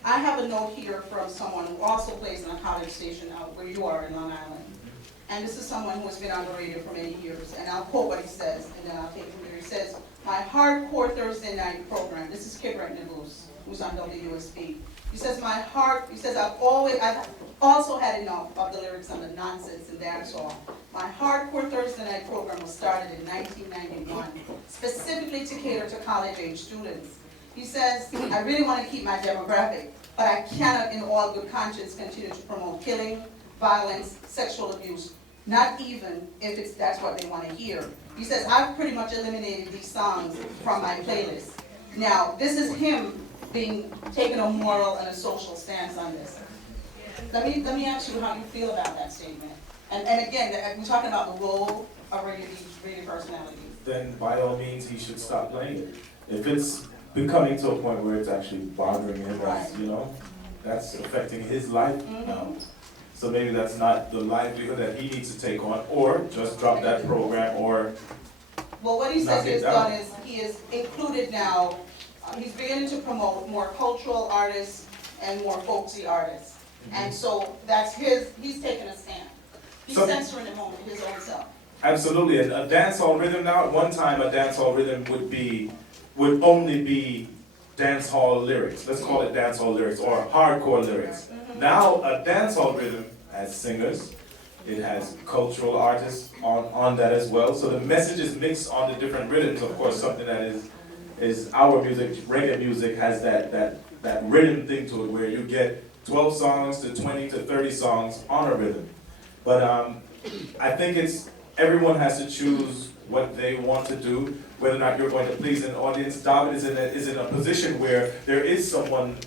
I have a note here from someone who also plays in a college station out where you are in Long Island. and this is someone who has been on the radio for many years, and I'll quote what he says, and then I'll take it from there. He says, my hardcore Thursday night program, this is Kid Right Nichols, who's on WSB. He says, I've also had enough of the lyrics on the nonsense and dancehall. My hardcore Thursday night program was started in 1991, specifically to cater to college-age students. He says, I really want to keep my demographic, but I cannot in all good conscience continue to promote killing, violence, sexual abuse, not even if that's what they want to hear. He says, I've pretty much eliminated these songs from my playlist. Now, this is him taking a moral and a social stance on this. Let me ask you how you feel about that statement. And again, we're talking about the role of radio personalities. Then by all means, he should stop playing it. If it's becoming to a point where it's actually bothering him, Right. you know, that's affecting his life now. So maybe that's not the livelihood that he needs to take on, or just drop that program, or Well, what he says knock he it has down. done is he is included now, he's beginning to promote more cultural artists and more folksy artists. And so that's he's taking a stand. He's So- censoring him on his own self. Absolutely, and a dancehall rhythm now, at one time a dancehall rhythm would only be dancehall lyrics. Let's call it dancehall lyrics or hardcore lyrics. Now a dancehall rhythm has singers, it has cultural artists on that as well. So the message is mixed on the different rhythms. Of course, something that is our music, reggae music, has that rhythm thing to it where you get 12 songs to 20 to 30 songs on a rhythm. But I think everyone has to choose what they want to do, whether or not you're going to please an audience. David is in a position where there is someone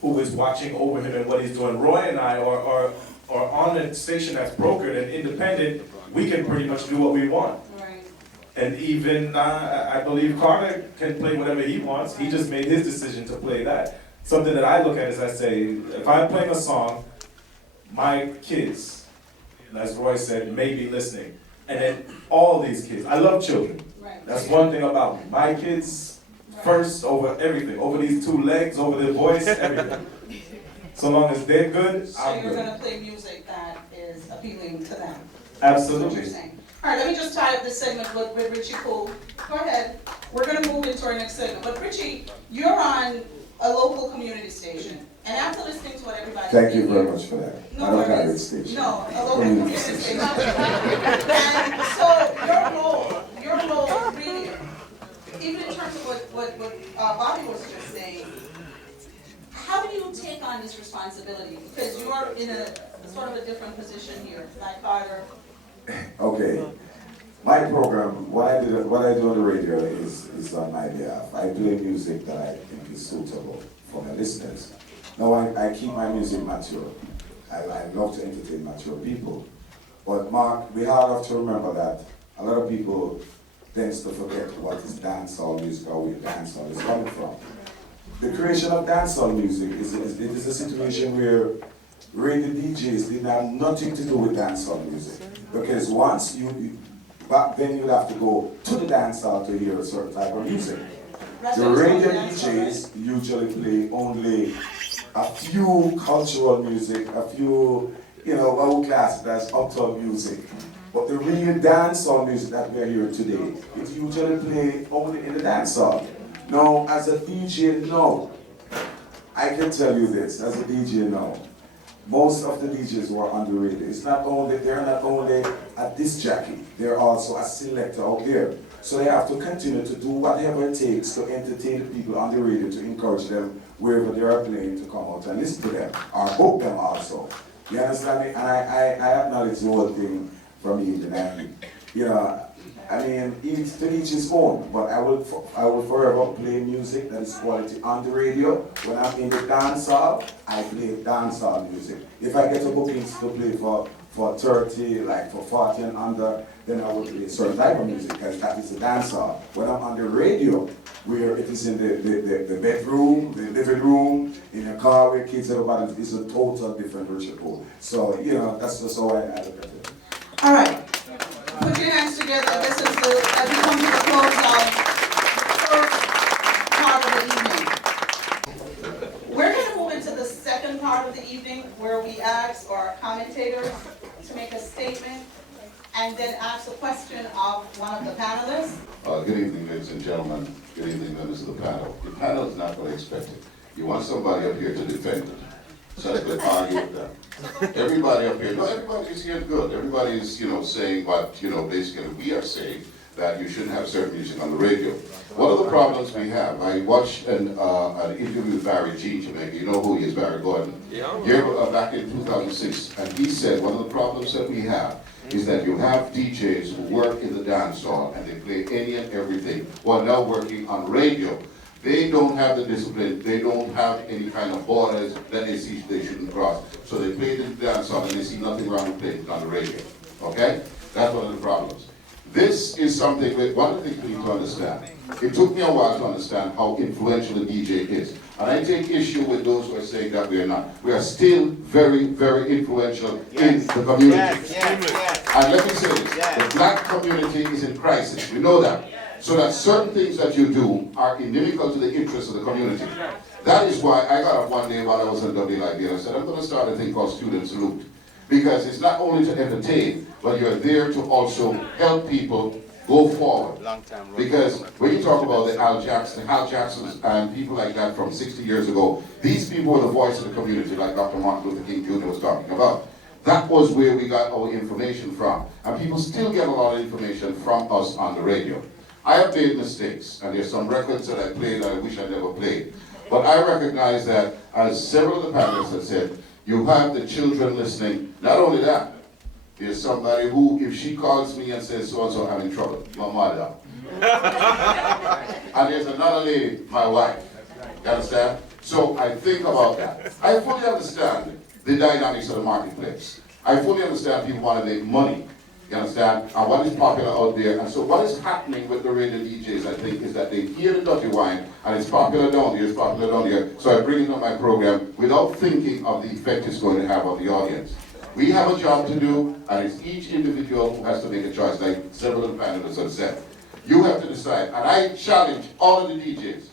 who is watching over him and what he's doing. Roy and I are on a station that's brokered and independent. We can pretty much do what we want. Right. And even, I believe Carter can play whatever he wants. He just made his decision to play that. Something that I look at is I say, if I'm playing a song, my kids, as Roy said, may be listening. And then all these kids, I love children. Right. That's one thing about me. My kids first over everything, over these two legs, over their voice, everything. So long as they're good, So I'm you're good. going to play music that is appealing to them. That's what Absolutely. you're saying. All right, let me just tie up this segment with Richie Poole. Go ahead. We're going to move into our next segment. But Richie, you're on a local community station. And after listening to what everybody Thank you very much for that. No I don't got a worries. station. No, a local community station. And so your role really, even in terms of what Bobby was just saying, how do you take on this responsibility? Because you are in a sort of a different position here, like Carter. Okay. My program, what I do on the radio is on my behalf. I play music that I think is suitable for my listeners. Now I keep my music mature. I love to entertain mature people. But Mark, we have to remember that a lot of people tends to forget what is dancehall music or where dancehall is coming from. The creation of dancehall music is a situation where radio DJs didn't have nothing to do with dancehall music. Because once back then you'd have to go to the dancehall to hear a certain type of music. The radio DJs usually play only a few cultural music, a few, what we class as uptown music. But the real dancehall music that we're hearing today, it's usually played only in the dancehall. Now, as a DJ now, I can tell you this, as a DJ now, most of the DJs who are on the radio, they're not only a disc jockey, they're also a selector out there. So they have to continue to do whatever it takes to entertain the people on the radio, to encourage them wherever they are playing to come out and listen to them, or book them also. You understand me? And I acknowledge the whole thing from Eden. And, each to each his own, but I will forever play music that is quality on the radio. When I'm in the dancehall, I play dancehall music. If I get a booking to play for 30, like for 40 and under, then I will play a certain type of music, because that is the dancehall. When I'm on the radio, where it is in the bedroom, the living room, in the car where kids are about, it's a total different ritual. So, that's just how I look at it. All right. Put your hands together. This is as we come to the close of the first part of the evening. We're going to move into the second part of the evening, where we ask our commentators to make a statement and then ask a question of one of the panelists. Good evening, ladies and gentlemen. Good evening, members of the panel. The panel is not what I expected. You want somebody up here to defend it. So I could argue with them. Everybody up here, no, everybody is here good. Everybody is, saying what, basically we are saying, that you shouldn't have certain music on the radio. One of the problems we have, I watched an interview with Barry G. Jamaican. You know who he is, Barry Gordon. Back in 2006, and he said one of the problems that we have is that you have DJs who work in the dance hall and they play any and everything while now working on radio. They don't have the discipline, they don't have any kind of borders that they see they shouldn't cross. So they play the dance hall and they see nothing wrong with playing it on the radio. Okay? That's one of the problems. This is something, one of the things we need to understand. It took me a while to understand how influential a DJ is. And I take issue with those who are saying that we are not. We are still very, very influential in the community. And let me say this, the black community is in crisis. We know that. So that certain things that you do are inimical to the interests of the community. That is why I got up one day while I was in WIB and I said, I'm going to start a thing called Student Salute. Because it's not only to entertain, but you're there to also help people go forward. Because when you talk about the Hal Jacksons and people like that from 60 years ago, these people were the voice of the community, like Dr. Martin Luther King Jr. was talking about. That was where we got our information from. And people still get a lot of information from us on the radio. I have made mistakes, and there's some records that I played that I wish I never played. But I recognize that, as several of the panelists have said, you have the children listening. Not only that, there's somebody who, if she calls me and says so-and-so, I'm in trouble, my mother. And there's another lady, my wife. You understand? So I think about that. I fully understand the dynamics of the marketplace. I fully understand people want to make money. You understand? And what is popular out there. And so what is happening with the radio DJs, I think, is that they hear the dirty wine, and it's popular down here, it's popular down here. So I bring it on my program without thinking of the effect it's going to have on the audience. We have a job to do, and it's each individual who has to make a choice, like several of the panelists have said. You have to decide, and I challenge all of the DJs.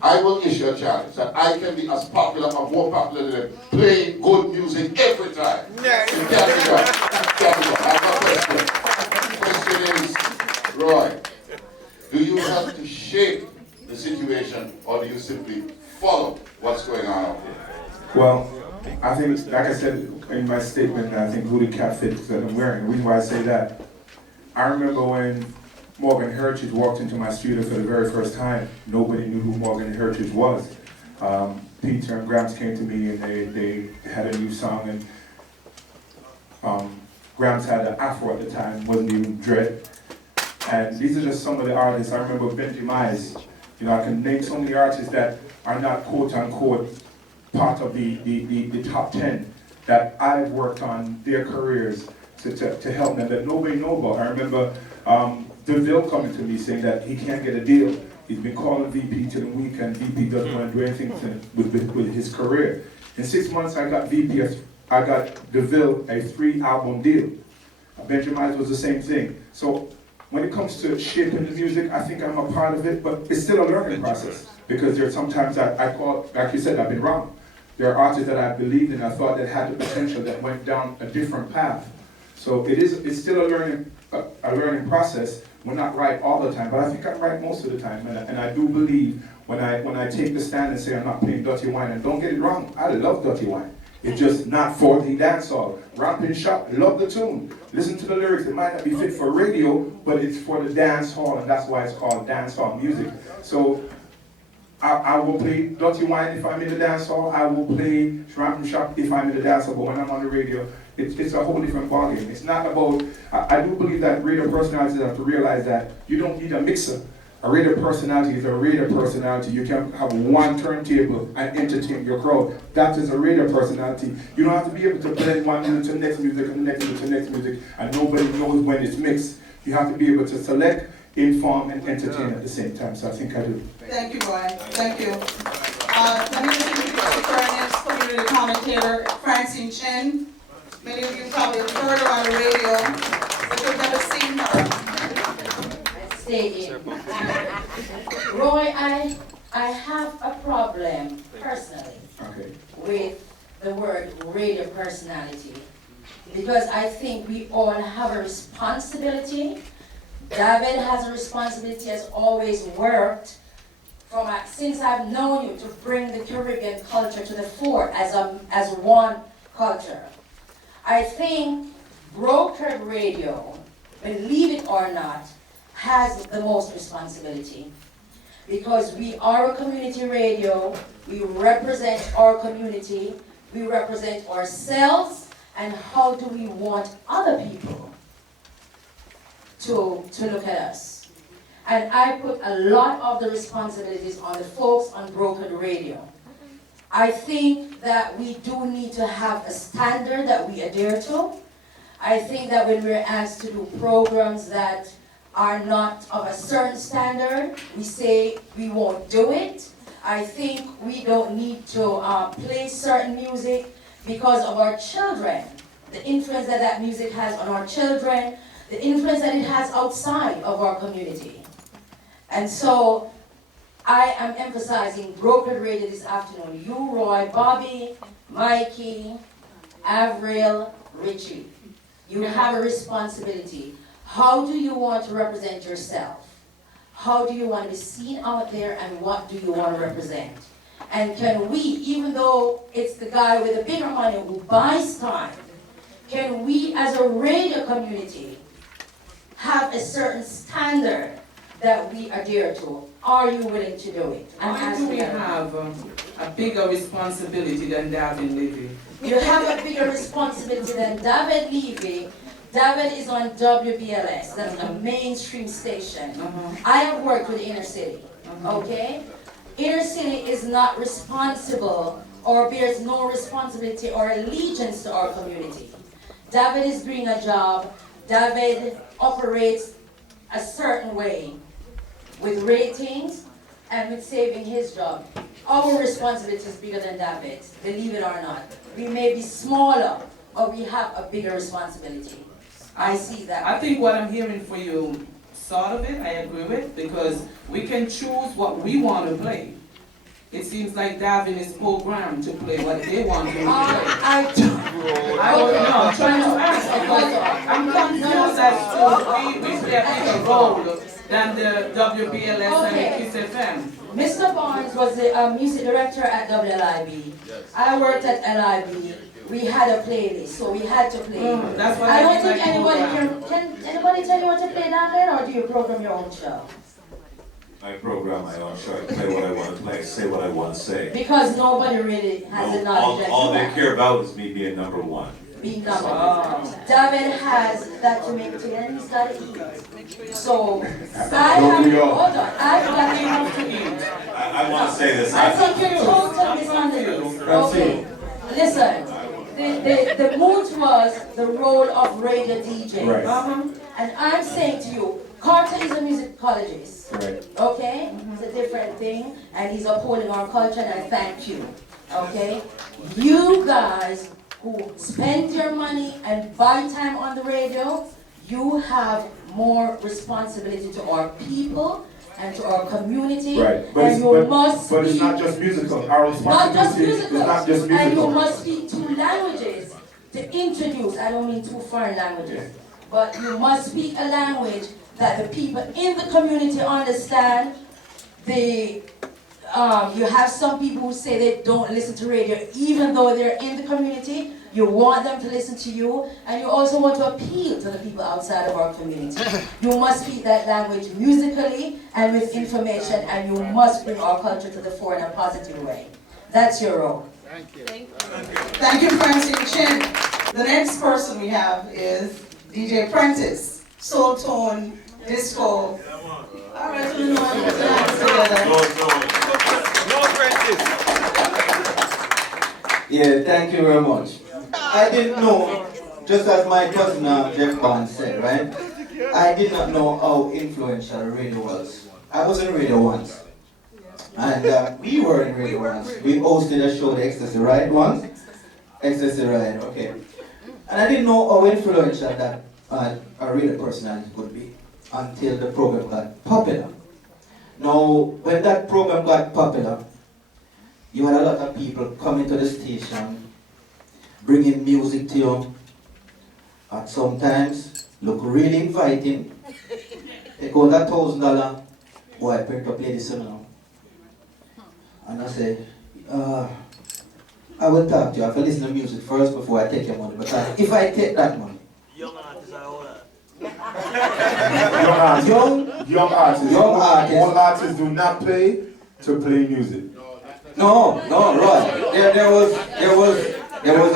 I will issue a challenge that I can be as popular or more popular than playing good music every time. It can't be done. It can't be done. I have a question. The question is, Roy, do you have to shape the situation, or do you simply follow what's going on out there? Well, I think, like I said in my statement, I think who the cat fits that I'm wearing. The reason why I say that, I remember when Morgan Heritage walked into my studio for the very first time. Nobody knew who Morgan Heritage was. Peter and Gramps came to me and they had a new song, and Gramps had an afro at the time, wasn't even dread. And these are just some of the artists. I remember BonJamTV. I can name so many artists that are not quote unquote part of the top 10 that I've worked on their careers to help them that nobody knows about. I remember DeVille coming to me saying that he can't get a deal. He's been calling VP to the weekend. VP doesn't want to do anything with his career. In 6 months, I got DeVille a 3-album deal. BonJamTV was the same thing. So when it comes to shaping the music, I think I'm a part of it, but it's still a learning process. Because there's sometimes I call, like you said, I've been wrong. There are artists that I believed in, I thought that had the potential that went down a different path. So it's still a learning process. We're not right all the time, but I think I'm right most of the time. And I do believe when I take the stand and say I'm not playing dirty wine, and don't get it wrong, I love dirty wine. It's just not for the dancehall. Rompin' Shop, love the tune. Listen to the lyrics. It might not be fit for radio, but it's for the dance hall, and that's why it's called dancehall music. So I will play dirty wine if I'm in the dance hall. I will play Rompin' Shop if I'm in the dance hall. But when I'm on the radio, it's a whole different ballgame. It's not about. I do believe that radio personalities have to realize that you don't need a mixer. A radio personality is a radio personality. You can have one turntable and entertain your crowd. That is a radio personality. You don't have to be able to blend one music to the next music and the next music to the next music, and nobody knows when it's mixed. You have to be able to select, inform, and entertain at the same time. So I think I do. Thank you, Roy. Thank you. Let me introduce our next community commentator, Francine Chen. Many of you probably have heard her on the radio, but you've never seen her. Roy, I have a problem personally with the word radio personality. because I think we all have a responsibility. David has a responsibility, has always worked since I've known you to bring the Caribbean culture to the fore as one culture. I think brokered radio, believe it or not, has the most responsibility. Because we are a community radio, we represent our community, we represent ourselves, and how do we want other people to look at us. And I put a lot of the responsibilities on the folks on broken radio. I think that we do need to have a standard that we adhere to. I think that when we're asked to do programs that are not of a certain standard, we say we won't do it. I think we don't need to play certain music because of our children. The influence that that music has on our children, the influence that it has outside of our community. And so I am emphasizing brokered radio this afternoon. You, Roy, Bobby, Mikey, Avril, Richie. You have a responsibility. How do you want to represent yourself? How do you want to be seen out there, and what do you want to represent? And can we, even though it's the guy with the bigger money who buys time, can we as a radio community have a certain standard that we adhere to? Are you willing to do it? Why do we have a bigger responsibility than David Levy? You have a bigger responsibility than David Levy. David is on WBLS, that's a mainstream station. I have worked with Inner City, okay? Inner City is not responsible, or bears no responsibility or allegiance to our community. David is doing a job. David operates a certain way with ratings and with saving his job. Our responsibility is bigger than David's, believe it or not. We may be smaller, but we have a bigger responsibility. I see that. I think what I'm hearing for you, sort of it, I agree with, because we can choose what we want to play. It seems like David is programmed to play what they want to play. I don't know, I'm trying to ask because I'm confused as to we play a bigger role than the WBLS and the Kiss FM. Mr. Barnes was the music director at WLIB. I worked at LIB. We had a playlist, so we had to play. That's what I don't think anybody here, can anybody tell you what to play down there, or do you program your own show? I program my own show. I play what I want to play, say what I want to say. Because nobody really has the knowledge. All they care about is me being number one. Being number one. David has that to make it, and he's got to eat. So, I have, hold on, I've got enough to eat. I want to say this. I think you're totally misunderstood. Okay, listen. The mood was the role of radio DJ. Right. And I'm saying to you, Carter is a musicologist. Right. Okay? It's a different thing, and he's upholding our culture, and I thank you. Okay? You guys who spend your money and buy time on the radio, you have more responsibility to our people and to our community. Right. But and it's not just musical. Our responsibility is not just musical. And you must speak 2 languages to introduce. I don't mean 2 foreign languages. But you must speak a language that the people in the community understand. You have some people who say they don't listen to radio even though they're in the community. You want them to listen to you, and you also want to appeal to the people outside of our community. You must speak that language musically and with information, and you must bring our culture to the fore in a positive way. That's your role. Thank you. Thank you, Francine Chin. The next person we have is DJ Prentice, Soul Tone, Disco. All right, we know how to put hands together. Yeah, thank you very much. I didn't know, just as my cousin Jeff Barnes said, right? I did not know how influential radio was. I was in radio once. And we were in radio once. We hosted a show, the Ecstasy Ride once. Ecstasy Ride, okay. And I didn't know how influential that a radio personality could be until the program got popular. Now, when that program got popular, you had a lot of people coming to the station, bringing music to you, and sometimes look really inviting. They go that $1,000, boy, I print to play this now. And I say, I will talk to you. I have to listen to music first before I take your money. Because if I take that money, Young artists are all that. Young artists. All artists do not pay to play music. No, right. There was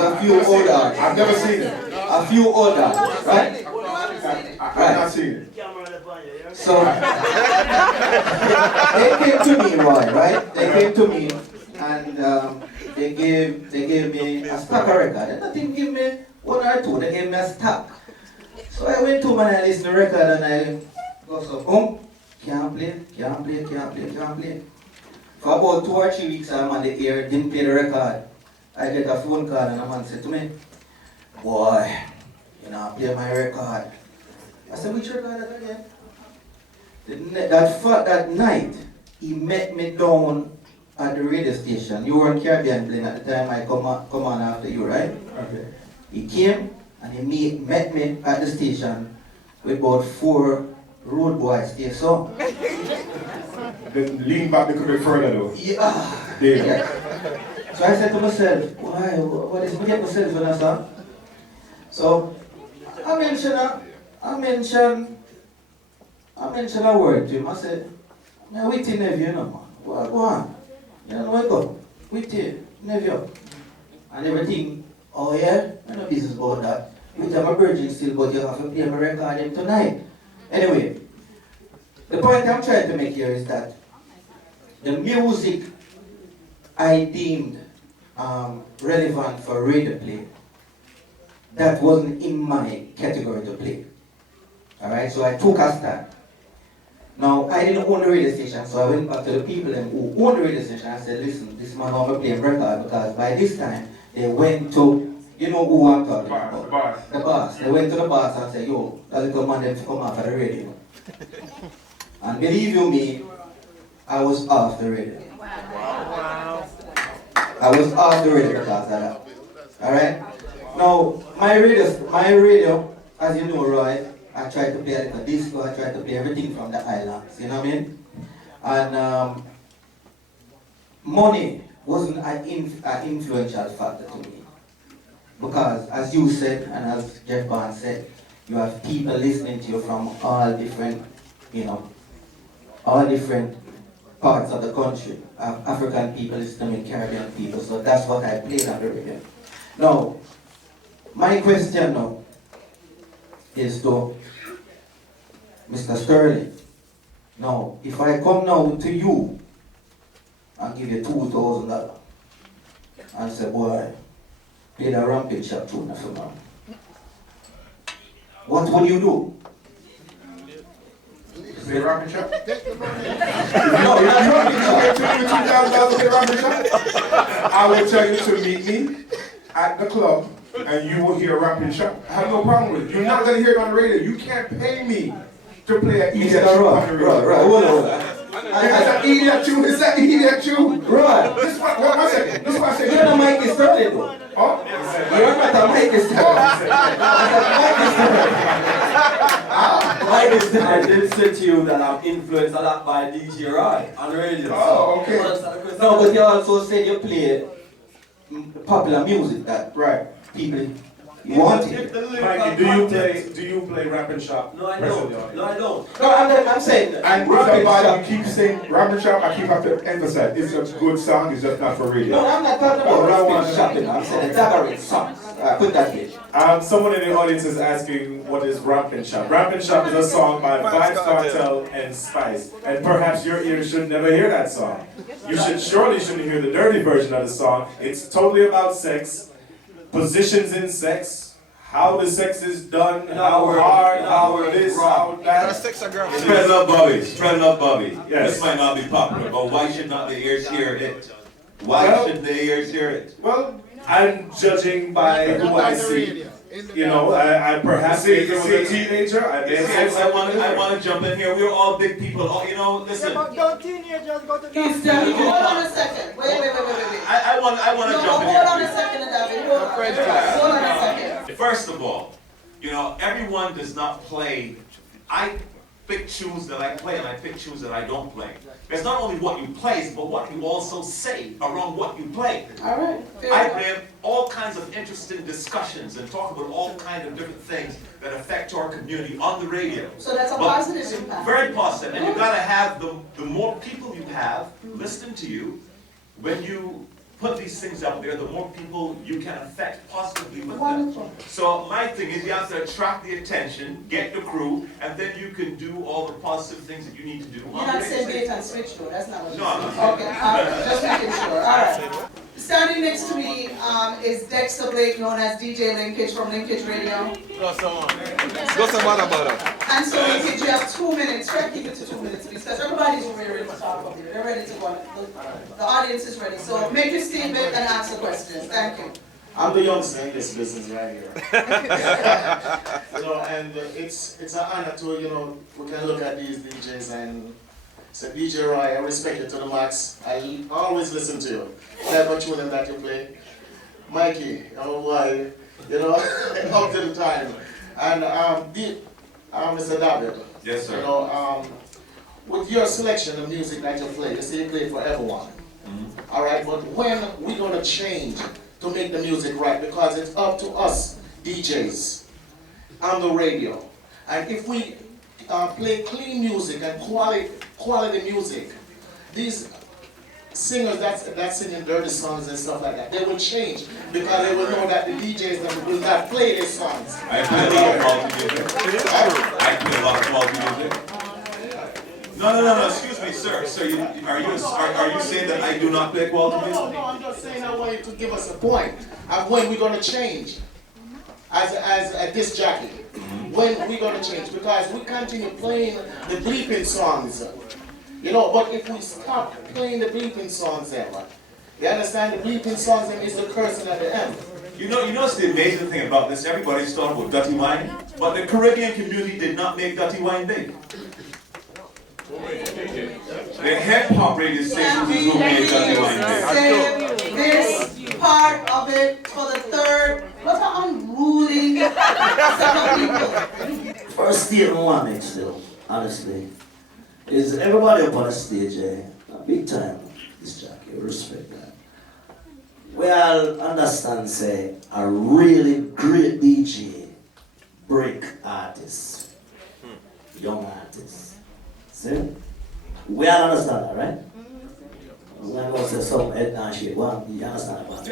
a few old artists. I've never seen it. A few old artists, right? I've not seen it. So they came to me, Roy, right? They came to me and they gave me a stack of record. They didn't give me one or two, they gave me a stack. So I went to and I listened to the record and I go so, can't play. For about 2 or 3 weeks I'm on the air, didn't play the record. I get a phone call and a man said to me, boy, you know, play my record. I said, which record again? That night, he met me down at the radio station. You were on Caribbean playing at the time I come on after you, right? Okay. He came and he met me at the station with about 4 road boys there, so. Then lean back a bit further though. Yeah. Yeah. So I said to myself, why, what is I get myself in that song? So I mentioned a word to him. I said, man, with your nephew, you know, man. Go on. You know, wake up. With your nephew. And everything, oh yeah, I know business about that. Which I'm a virgin still, but you have to play my record him tonight. Anyway, the point I'm trying to make here is that the music I deemed relevant for radio play, that wasn't in my category to play. Alright, so I took a stand. Now, I didn't own the radio station, so I went back to the people who owned the radio station and said, listen, this man want to play a record because by this time, they went to, you know who I'm talking about? The boss. They went to the boss and said, yo, that little man them to come off of the radio. And believe you me, I was off the radio. I was off the radio because of that. Alright? Now, my radio, as you know, Roy, I tried to play a little disco, I tried to play everything from the islands, you know what I mean? And money wasn't an influential factor to me. Because, as you said, and as Jeff Barnes said, you have people listening to you from all different, you know, all different parts of the country. African people listening to me, Caribbean people, so that's what I played on the radio. Now, my question now is to Mr. Sterling. Now, if I come now to you and give you $2,000 and say, boy, play the Rampage Shop tune for me, what would you do? Play Rampage Shop? No, you're not Rampage Shop. I will tell you to meet me at the club and you will hear Rampage Shop. I have no problem with it. You're not going to hear it on the radio. You can't pay me to play an idiot tune on the radio. Right, hold on. It's an idiot tune. It's an idiot tune. Right. This one second. This one second. You're not Mikey Sterling though. Oh? You're not a Mikey Sterling. Mikey Sterling. I did say to you that I'm influenced a lot by DJ Roy on the radio. Oh, okay. No, but you also said you play popular music that right people want it. Mikey, do you play Rampage Shop? No, I don't. No, I don't. No, I'm saying. And Rampage Shop. you keep saying Rampage Shop, I keep having to emphasize, it's a good song, it's just not for radio. No, I'm not talking about Rampage Shop. I'm saying the Daggering songs. Put that way. Someone in the audience is asking, what is Rampage Shop? Rampage Shop is a song by Vybz Kartel and Spice. And perhaps your ears should never hear that song. You surely shouldn't hear the dirty version of the song. It's totally about sex, positions in sex, how the sex is done, how hard, how this, how that. Spread love, Bobby. Spread love, Bobby. Yes. This might not be popular, but why should not the ears hear it? Why should the ears hear it? Well, I'm judging by who I see. You know, I perhaps if I was a teenager, I may have said I want to jump in here. We're all big people. Oh, you know, listen. Don't teenagers go to Hold on a second. Wait. I want to jump in Hold here. on a second, David. Hold on a second. First of all, You know, everyone does not play. I pick tunes that I play and I pick tunes that I don't play. It's not only what you play, but what you also say around what you play. All right. I bring all kinds of interesting discussions and talk about all kinds of different things that affect our community on the radio. So that's a positive impact. Very positive. And you gotta have the more people you have listening to you, when you put these things out there, the more people you can affect positively with them. So my thing is you have to attract the attention, get the crew, and then you can do all the positive things that you need to do. You're not saying bait and switch though, that's not what you're saying. No. Okay, just making sure, all right. Standing next to me is Dexter Blake, known as DJ Linkage from Linkage Radio. Go some about it. And so Linkage, you have 2 minutes. Try to keep it to 2 minutes because everybody's ready to talk up here. They're ready to go. The audience is ready. So make your statement and answer questions. Thank you. I'm the youngster in this business right here. And it's an honor to, we can look at these DJs and say, DJ Roy, I respect you to the max. I always listen to you. Whatever tune that you play. Mikey, oh boy, up to the time. And Mr. David. Yes, sir. With your selection of music that you play, you say you play for everyone. All right, but when we gonna change to make the music right? Because it's up to us DJs on the radio. And if we play clean music and quality music, these singers that's singing dirty songs and stuff like that, they will change because they will know that the DJs that will not play their songs. I play a lot of quality music. I play a lot of quality music. No, excuse me, sir. Sir, are you saying that I do not play quality music? No, I'm just saying I want you to give us a point of when we're going to change as a disc jockey. When we're going to change, because we continue playing the bleeping songs. But if we stop playing the bleeping songs ever, you understand the bleeping songs is the cursing at the end. You know what's the amazing thing about this? Everybody's talking about dirty wine, but the Caribbean community did not make dirty wine big. The hip-hop radio stations is who made dirty wine big. Say this part of it for the third. What an unruly set of people. First statement I want to make still, honestly, is everybody up on the stage, big time, this jockey, respect that. We all understand, say, a really great DJ, break artist, young artist. See? We all understand that, right? We know say some head and shit, you understand that?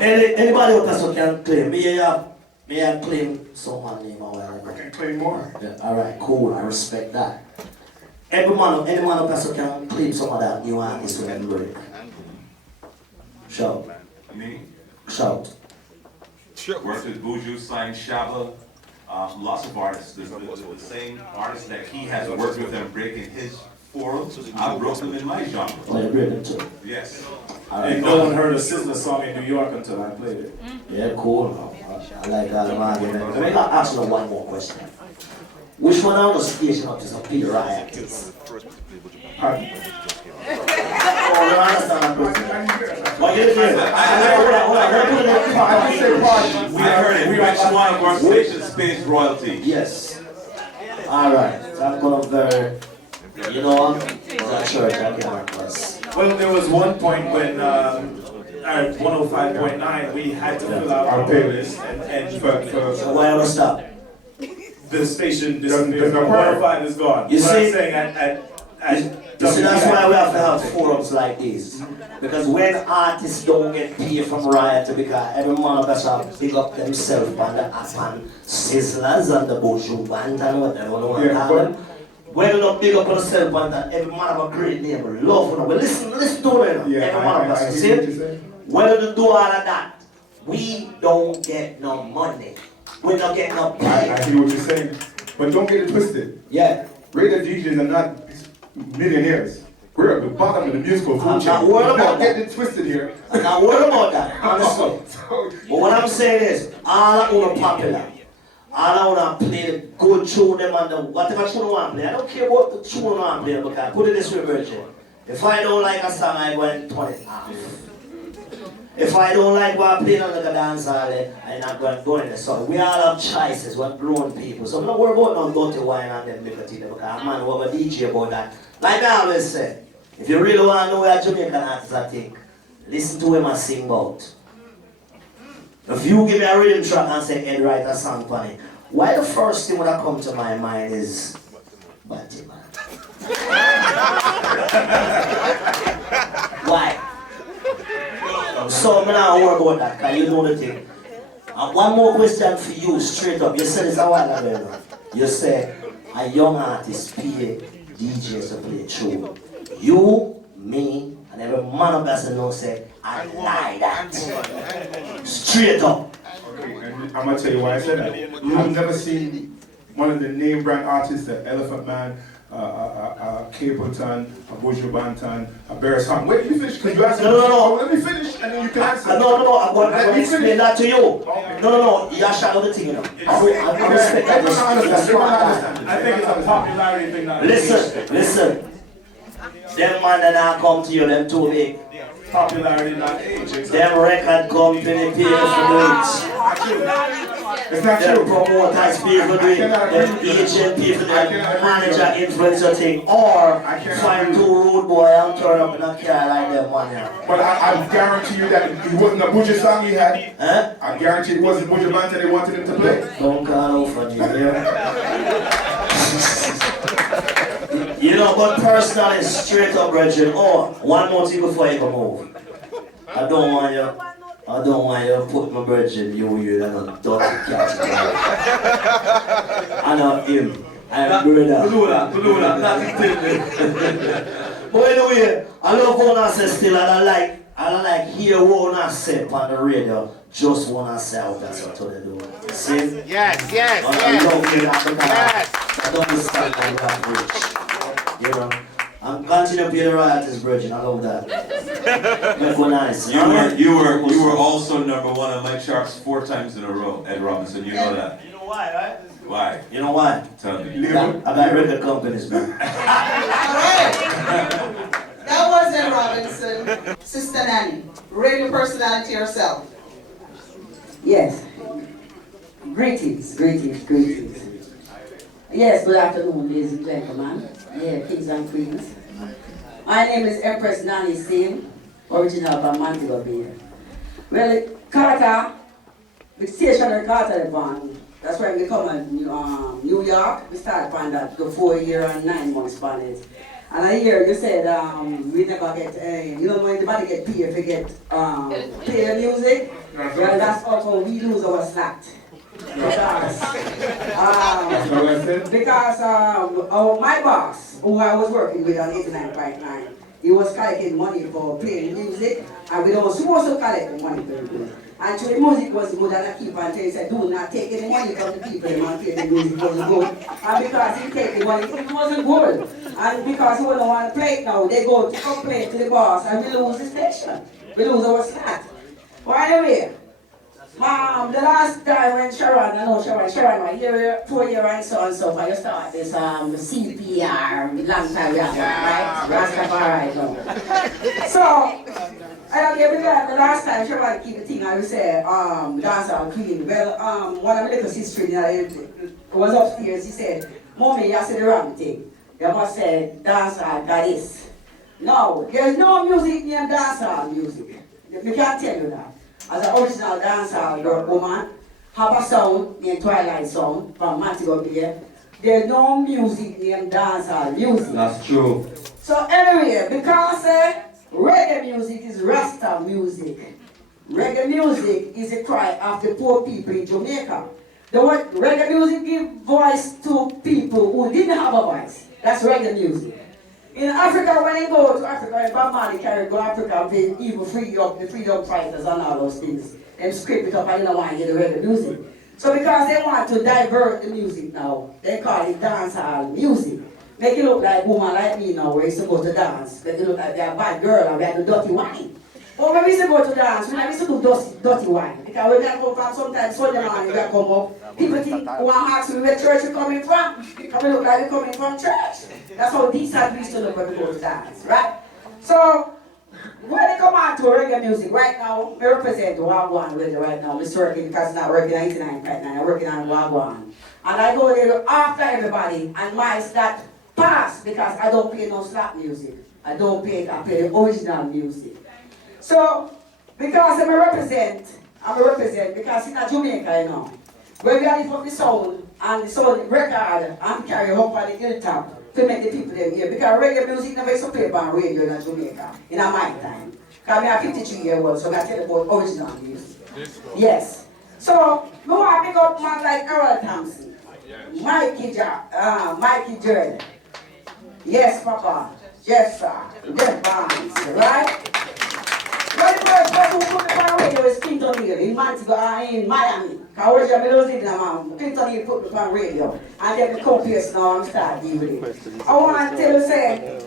Anybody who can claim, may I claim someone's name or whatever? I can claim more. Yeah, alright, cool, I respect that. Any man who can claim some of that new artist with them break. Shout. Me? Shout. Worked with Buju, signed Shabba, lots of artists. The same artists that he has worked with and breaking his forums, I broke them in my genre. Oh, you break them too? Yes. And no one heard a Sizzler song in New York until I played it. Yeah, cool. I like all the arguments. Let me ask you one more question. Which one of the station up to some Peter royalties? Pardon? Oh, you understand that question? What you doing? I say pardon. We heard it. Which one of our stations pays royalty? Yes. Alright. I'm gonna very, that church I can't plus. Well, there was one point when at 105.9 we had to fill out our playlist and So why ever stop? The station disappeared. 105 is gone. You But see, I'm saying at you see, that's why we have to have forums like this. Because when artists don't get paid from royalty, because every man of us have big up themselves on the app and Sizzlers and the Buju band and whatever you want to call them. When you don't big up on yourself and that every man have a great name, love you know. Well, listen to them. Yeah, every man of us, you see? When you do all of that, we don't get no money. We don't get no pay. I hear what you're saying. But don't get it twisted. Yeah. Radio DJs are not millionaires. We're at the bottom of the musical food chain. I'm not worried about that. Don't get it twisted here. I'm not worried about that, honestly. But what I'm saying is, all I want to popular. All I want to play the good tune them and the whatever tune I want to play. I don't care what the tune I want to play because put it this way, Virgin. If I don't like a song, I go and turn it off. If I don't like what I'm playing on the dance hall, I'm not going to go in there. So we all have choices, we're grown people. So I'm not worried about no dirty wine and them little things because I'm man who have a DJ about that. Like I always say, if you really want to know where Jamaican artists I think, listen to him and sing about. If you give me a rhythm track and say, Ed, write a song for me, why the first thing that come to my mind is Batty Man. Why? So I'm not worry about that, because you know the thing. And one more question for you, straight up. You said this a while ago. You said a young artist pay DJs to play true. You, me, and every man of us know say, I lie that. Straight up. Okay, and I'm going to tell you why I said that. I've never seen one of the name brand artists, the Elephant Man, Capleton, a Buju Banton, a Beres Ham. Wait, let me finish, because you asked me. No. Let me finish, and then you can answer. No, I'm going to explain that to you. Okay. No, you shadow the thing, you know. I respect that. I think it's a popularity thing now. Listen. Them man that now come to you, them too big. Popularity, not age. Them record company pay for it. It's not them true. Promoters pay for it. Them agent pay for it. Manager influencer thing. Or find two road boy and turn up in a car like them man here. But I guarantee you that it wasn't a Buju song he had. Huh? I guarantee it wasn't Buju Banton they wanted him to play. Don't call out for me, yeah? You know, but personally, straight up, Bridget. Oh, one more thing before you go move. I don't want you to put my Bridget, you and a dirty cat. I know him. I'm brother. But anyway, I love what I say still, and I don't like hear what I say on the radio. Just wanna say out, that's what they do. See? Yes. I love you that because I don't understand that rich. You know? I'm continuing to pay the royalties, Virgin. I love that. Make one nice. You were also number one on my charts 4 times in a row, Ed Robinson. You know that. You know why, right? Why? You know why? Tell me. I got record companies, man. That was Ed Robinson. Sister Nanny, radio personality herself. Yes. Greetings. Yes, good afternoon, ladies and gentlemen. Yeah, kings and queens. My name is Empress Nanny Singh, original from Montego Bay. Well, Carter, the station of Carter, that's when we come in New York. We started on that, the 4 year and 9 months on it. And I hear you said we never get, you don't know anybody get paid if you get play the music. Well, that's also we lose our slack. Because my boss, who I was working with on 89.9, he was collecting money for playing music, and we were supposed to collect the money for it. And so the music was good, and I keep on saying, said, do not take any money from the people and play the music wasn't good. And because he take the money, it wasn't good. And because he wouldn't want to play it now, they go to complain to the boss, and we lose the station. We lose our slack. Well, anyway, the last time when Sharon was here, 4 year and so, I used to start this CPR, long time we have, right? Rastafari, no. So, every time, the last time Sharon keep the thing, I would say, Dancehall Queen. Well, one of my little sisters was upstairs, he said, Mommy, you said the wrong thing. You must say Dancehall Goddess. No, there's no music named Dancehall music. We can't tell you that. As an original dancehall woman, have a song named Twilight Song from Montego Bay. There's no music named dancehall music. That's true. So anyway, because reggae music is Rasta music. Reggae music is a cry of the poor people in Jamaica. The word reggae music gives voice to people who didn't have a voice. That's reggae music. In Africa, when they go to Africa, in Bob Marley carry go to Africa, they even free up the freedom fighters and all those things. Them scrape it up and they don't want to hear the reggae music. So because they want to divert the music now, they call it dancehall music. Make it look like a woman like me now, where you supposed to dance. Make it look like they're a bad girl and we have the dirty wine. But when we used to go to dance, we used to do dirty wine. Because when we come from sometimes Sunday morning, we come up, people think, one asks me where church we're coming from. Because we look like we're coming from church. That's how decent we used to look when we go to dance, right? So, when they come on back to reggae music. Right now, I represent Wagwan Radio right now. I'm working because I'm not working 99.9. I'm working on Wagwan. And I go there after everybody and miles that pass because I don't play no slap music. I don't play, I play the original music. So, because I'm a represent because in Jamaica, you know, where we are lift up the sound and the sound record and carry up on the hilltop to make the people them hear. Because reggae music never used to play on radio in Jamaica, in my time. Because I am 53 years old, so I tell you about original music. Yes. So, we want to pick up man like Earl Thompson, Mikey Jordan. Yes, Papa. Yes, sir. Jeff Barnes, right? Well, the first person who put the on radio is Clinton Hill in Miami. Because I was in Clinton Hill put the on radio. And then the compares now I'm starting with it. I want to tell you, say,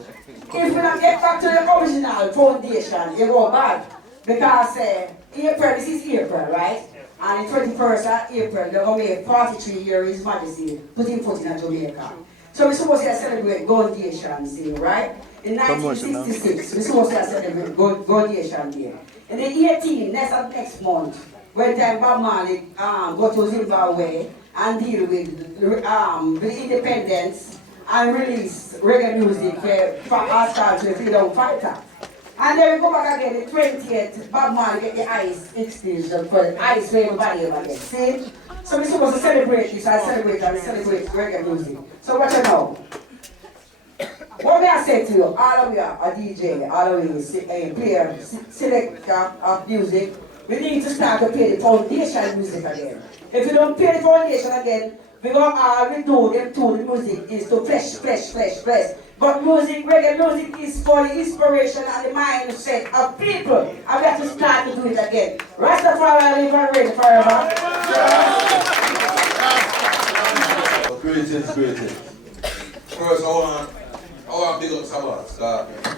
if we don't get back to the original foundation, it go bad. Because April, this is April, right? And the 21st of April, they're going to make 43 years His Majesty putting foot in Jamaica. So we're supposed to celebrate Foundation Day, right? In 1966, we're supposed to celebrate Foundation Day. In the 18th, next month, when time Bob Marley go to Zimbabwe and deal with the independence and release reggae music for our stars to freedom fighter. And then we go back again, the 20th, Bob Marley get the ice extinction for the ice for everybody again. See? So we're supposed to celebrate this, I celebrate reggae music. So what you know? What may I say to you, all of you are a DJ, all of you a player, selector of music, we need to start to play the foundation music again. If you don't play the foundation again, we go all we do, them too, the music is to flesh. But music, reggae music is for the inspiration and the mindset of people. And we have to start to do it again. Rastafari live and reign forever. Greetings. First, I want to big up Sabbath.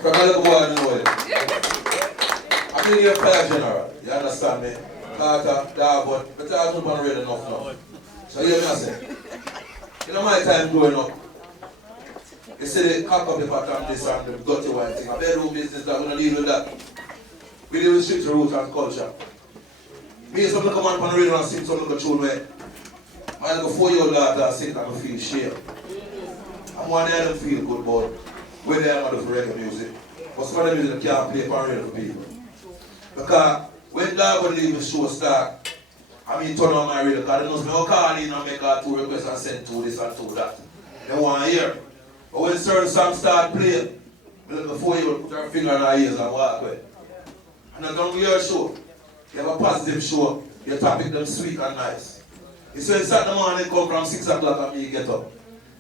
From a little boy, I know it. I've been here fire general, you understand me? Carter, Darboy, but I don't want to read enough now. So you hear me I say? You know my time growing up, you see the cock up the pattern, this and the dirty white thing. A bedroom business that we don't deal with that. We deal with street roots and culture. Me some little man on the radio and sing some little tune where my little 4-year-old daughter sing and I feel shame. And one day I don't feel good about whether I'm going to reggae music. But some of the music can't play on radio for people. Because when Darboy leave the show start, I mean turn on my radio because they know me call in and make a 2 requests and send 2 this and 2 that. They want to hear. But when certain songs start playing, my little 4-year-old put her finger in her ears and walk away. And then don't your show. You have a positive show, your topic them sweet and nice. You say Saturday morning come from 6 o'clock and me get up.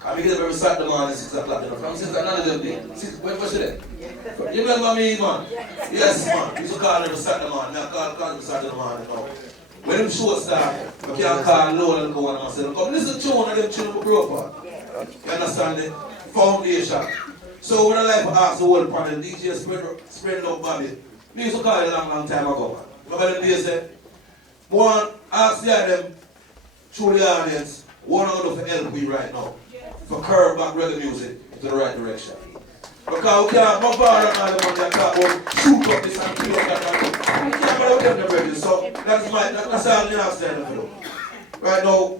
And me get up every Saturday morning 6 o'clock, you know, from 6 o'clock them day. When was she there? You remember me, man? Yes, man. You used to call every Saturday morning. I call every Saturday morning now. When them show start, I can't call low and go on and say, come listen to one of them children who grew up on. You understand the foundation. So when I like to ask the whole panel, DJ spread love Bobby. Me used to call it a long time ago, man. Remember them days there? One, ask them through the audience, what I'm going to do for help we right now. For curve back reggae music into the right direction. Because we can't go far and all the money and talk about shoot up this and play that. We can't go out them ready. So that's all we have to say to do. Right now,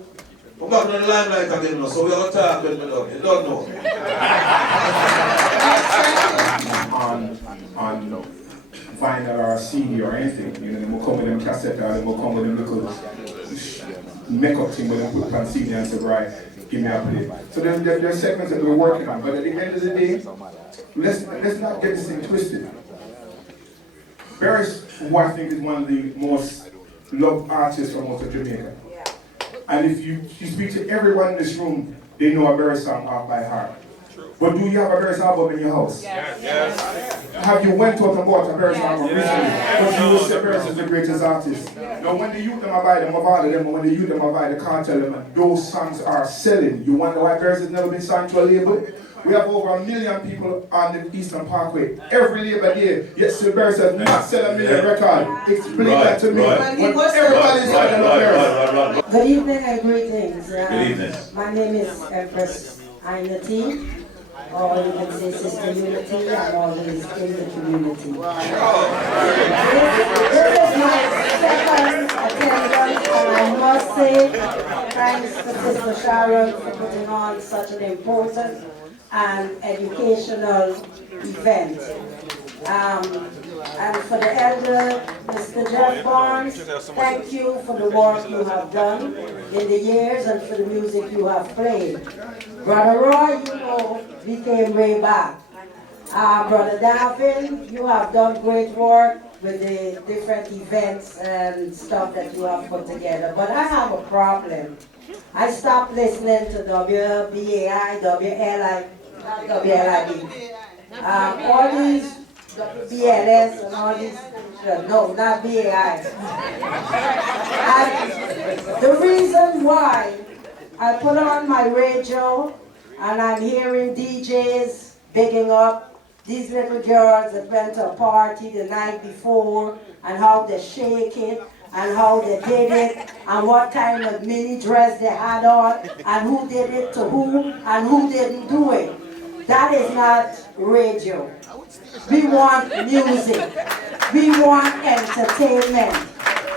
we're back on the limelight again now, so we're going to talk with me now. You don't know. on vinyl or CD or anything, you know, they will come with them cassette or they will come with them little makeup thing with them put on CD and say, right, give me a play. So there are segments that we're working on, but at the end of the day, let's not get this thing twisted. Barry's, who I think is one of the most loved artists from most of Jamaica. And if you speak to everyone in this room, they know a Barry song off by heart. But do you have a Barry album in your house? Yes. Have you went out and bought a Barry album recently? Because you will say Barry is the greatest artist. Now when the youth them are buy them, I buy them, and when the youth them are buy the cartel them, those songs are selling. You wonder why Barry has never been signed to a label? We have over 1 million people on the Eastern Parkway every Labor Day. Yet still Barry says not sell 1 million record. Explain that to me. When everybody's selling a Barry. Good evening and greetings. Good evening. My name is Empress Ainati. or you can say Sister Unity, and always in the community. This is my second attendance, and I must say thanks to Sister Sharon for putting on such an important and educational event. And for the elder, Mr. Jeff Barnes, thank you for the work you have done in the years and for the music you have played. Brother Roy, you know, we came way back. Brother Davin, you have done great work with the different events and stuff that you have put together. But I have a problem. I stopped listening to WBAI, WLI, not WLIB. All these BLS and all these, no, not BAI. And the reason why I put on my radio and I'm hearing DJs bigging up these little girls that went to a party the night before and how they shake it and how they did it and what kind of mini dress they had on and who did it to who and who didn't do it. That is not radio. We want music. We want entertainment.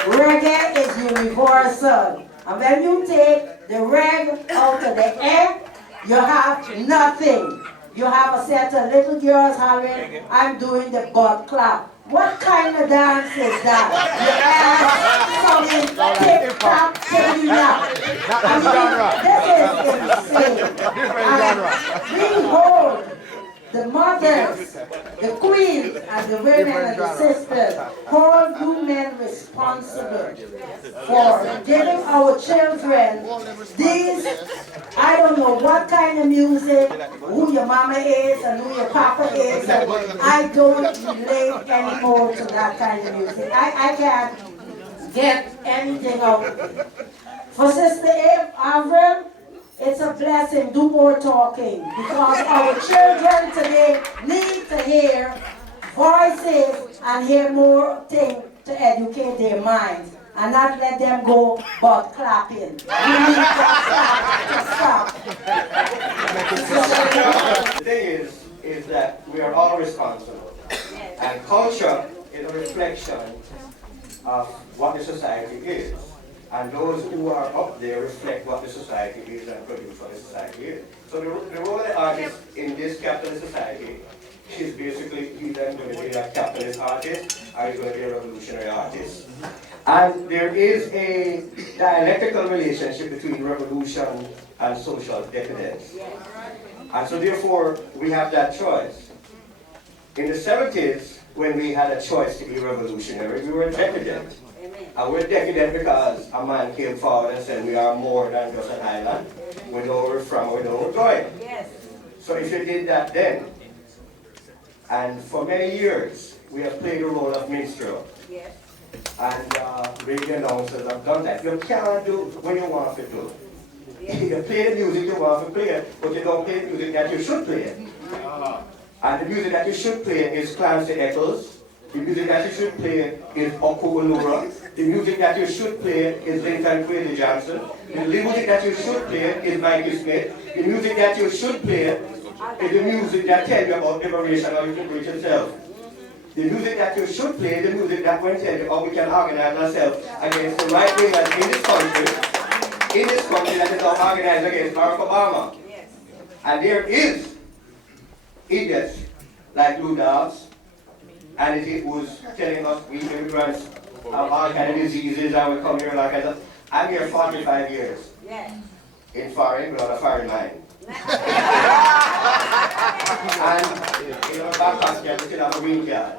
Reggae is universal. And when you take the reggae out of the air, you have nothing. You have a set of little girls hollering, I'm doing the butt clap. What kind of dance is that? You ask something, tick-tock, tick-tock. This is insane. We hold the mothers, the queens, and the women and the sisters, hold you men responsible for giving our children these, I don't know what kind of music, who your mama is and who your papa is. I don't relate anymore to that kind of music. I can't get anything out of it. For Sister Avril, it's a blessing. Do more talking because our children today need to hear voices and hear more things to educate their minds and not let them go butt clapping. We need to stop. The thing is that we are all responsible, and culture is a reflection of what the society is. And those who are up there reflect what the society is and produce what the society is. So the role of the artist in this capitalist society is basically either going to be a capitalist artist or he's going to be a revolutionary artist. And there is a dialectical relationship between revolution and social decadence. And so therefore, we have that choice. In the 70s, when we had a choice to be revolutionary, we were decadent. And we're decadent because a man came forward and said we are more than just an island. We know where we're from, we know where we're going. Yes. So if you did that then, and for many years, we have played the role of minstrel. Yes. And radio announcers have done that. You can't do what you want to do. Yes. You play the music you want to play, but you don't play the music that you should play. And the music that you should play is Clancy Eccles. The music that you should play is Oko Onura. The music that you should play is Lincoln Quayle Johnson. The music that you should play is Mikey Smith. The music that you should play is the music that tells you about liberation or you can reach yourself. The music that you should play is the music that will tell you how we can organize ourselves against the right wingers in this country that is now organized against Barack Obama. And there is idiots like Lou Dobbs, and it was telling us we immigrants have all kind of diseases and we come here like that. I'm here 45 years. Yes. In foreign, without a foreign mind. And in our back country, we still have a green card.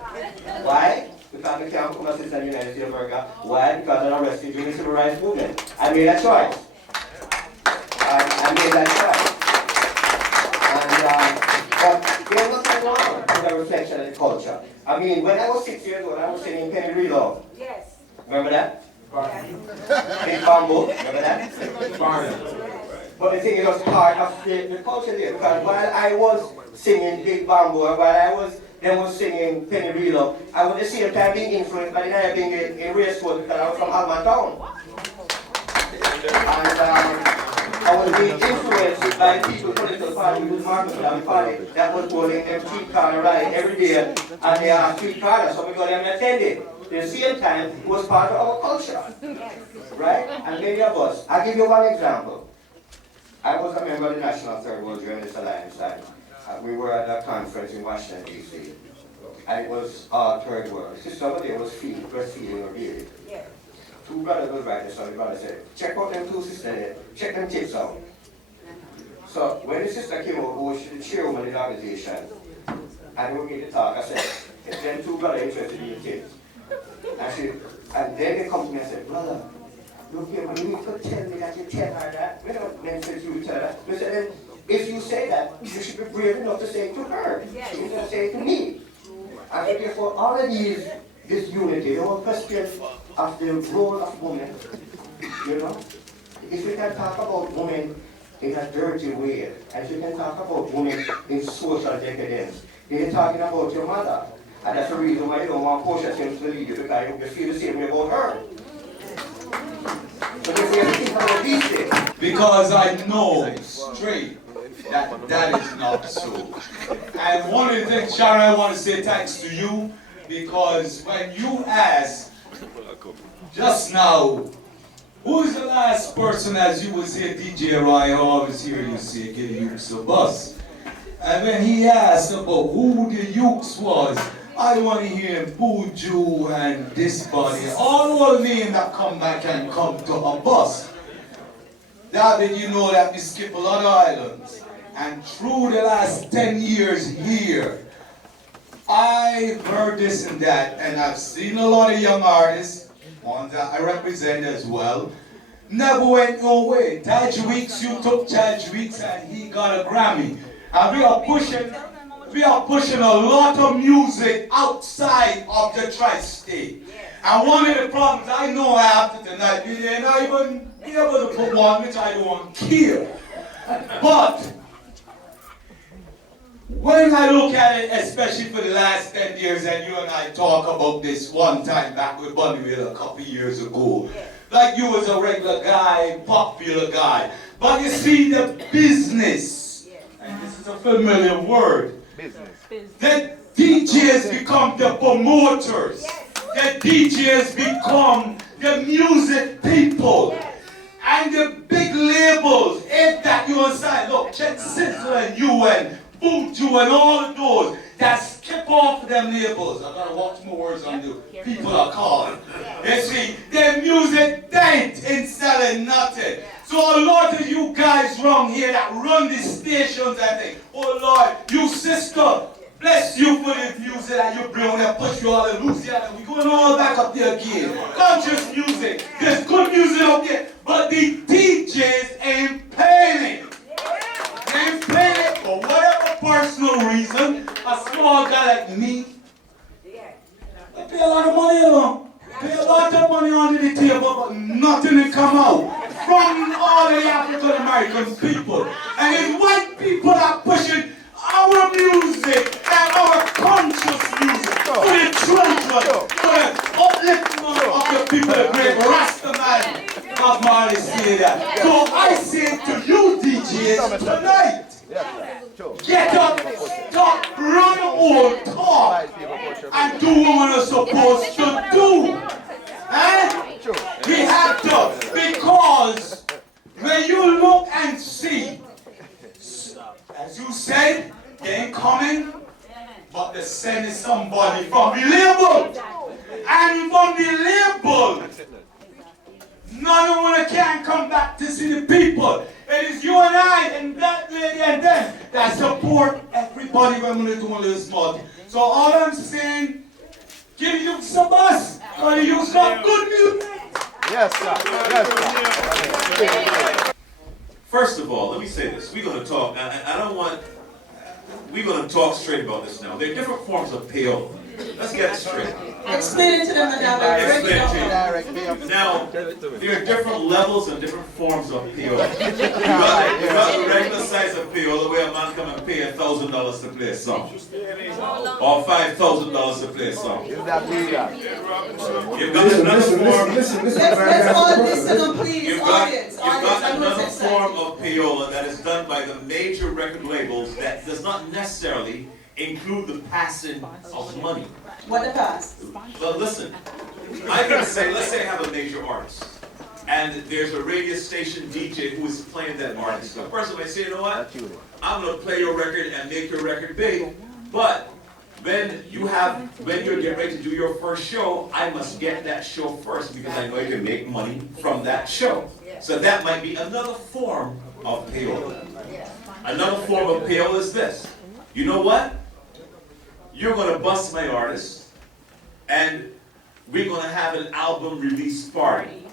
Why? Because we can't come as citizens in the United States of America. Why? Because I was arrested during the Civil Rights Movement. I made a choice. I made that choice. But there's nothing wrong with the reflection of the culture. I mean, when I was 6 years old, I was singing Penny Reload. Yes. Remember that? Big Bamboo. Remember that? But the thing is, it was part of the culture there. Because while I was singing Big Bamboo, and while I was singing Penny Reload, I was at the same time being influenced by the guy being in race school because I was from Alma Town. And I was being influenced by people political party with Martin and party that was holding them street car ride every day, and they are street cars, so we got them attended. At the same time, it was part of our culture, right? And many of us. I'll give you one example. I was a member of the National Third World Journalist Alliance, and we were at a conference in Washington, D.C. And it was all third world. Sister over there was breastfeeding her baby. Two brothers was right there, so the brother said, check out them two sisters there, check them tits out. So when the sister came over, who was the chairwoman of the organization, and we made the talk, I said, if them two brothers interested in the tits. And then they come to me and said, brother, look here, man, you need to tell me that you tell her that. We don't mention you tell her. We said, then if you say that, you should be brave enough to say it to her. You can say it to me. And therefore, all of this unity, the whole question of the role of women, you know, if we can talk about women in a dirty way, and you can talk about women in social decadence, then you're talking about your mother. And that's the reason why you don't want Portia to lead you, because you feel the same way about her. But if we have to think about these things. Because I know straight that is not so. And one of the things, Sharon, I want to say thanks to you, because when you asked just now, who is the last person, as you would say, DJ Roy, I always hear you say, give Ukes a bus. And when he asked about who the Ukes was, I want to hear Buju and this body, all names that come back and come to a bus. David, you know that we skip a lot of islands. And through the last 10 years here, I've heard this and that, and I've seen a lot of young artists, ones that I represent as well, never went no way. Taj Weeks, you took Taj Weeks and he got a Grammy. And we are pushing a lot of music outside of the tri-state. And one of the problems I know after tonight, we didn't even be able to put one, which I don't care. But when I look at it, especially for the last 10 years, and you and I talk about this one time back with Bunnyville a couple years ago, like you was a regular guy, popular guy. But you see the business, and this is a familiar word, the DJs become the promoters. The DJs become the music people. And the big labels, if that you inside, look, check Sizzle and you and Buju and all of those that skip off them labels. I gotta watch more words on the people are calling. You see, their music ain't in selling nothing. So a lot of you guys wrong here that run these stations and think, oh Lord, you sister, bless you for the music that you bring and push you all in Louisiana. We're going all back up there again. Conscious music. There's good music up there. But the DJs ain't paying it. They ain't paying it for whatever personal reason. A small guy like me, they pay a lot of money along. Pay a lot of money under the table, but nothing will come out from all the African American people. And it's white people that pushing our music and our conscious music for the children, for the upliftment of the people, the great Rastaman of Marley say that. So I say to you DJs tonight, get up, stop, run old talk, and do what we're supposed to do. And we have to, because when you look and see, as you said, they ain't coming, but they send somebody from the label. And from the label, none of them can come back to see the people. It is you and I and that lady and them that support everybody when we're doing this small. So all I'm saying, give you some bus, because you some good music. Yes, sir. Yes, sir. First of all, let me say this. We're going to talk, we're going to talk straight about this now. There are different forms of payola. Let's get it straight. Explain it to them, Madame. Explain it to you. Now, there are different levels and different forms of payola. You got the regular size of payola where a man come and pay $1,000 to play a song. Or $5,000 to play a song. You've got another form. Let's all listen, please, You've got another form of payola that is done by the major record labels that does not necessarily include the passing of money. What the pass? Well, listen, I can say, let's say I have a major artist, and there's a radio station DJ who is playing that artist. The person may say, you know what, I'm going to play your record and make your record big, but when you're getting ready to do your first show, I must get that show first because I know you can make money from that show. So that might be another form of payola. Another form of payola is this. You know what? You're going to bust my artist, and we're going to have an album release party.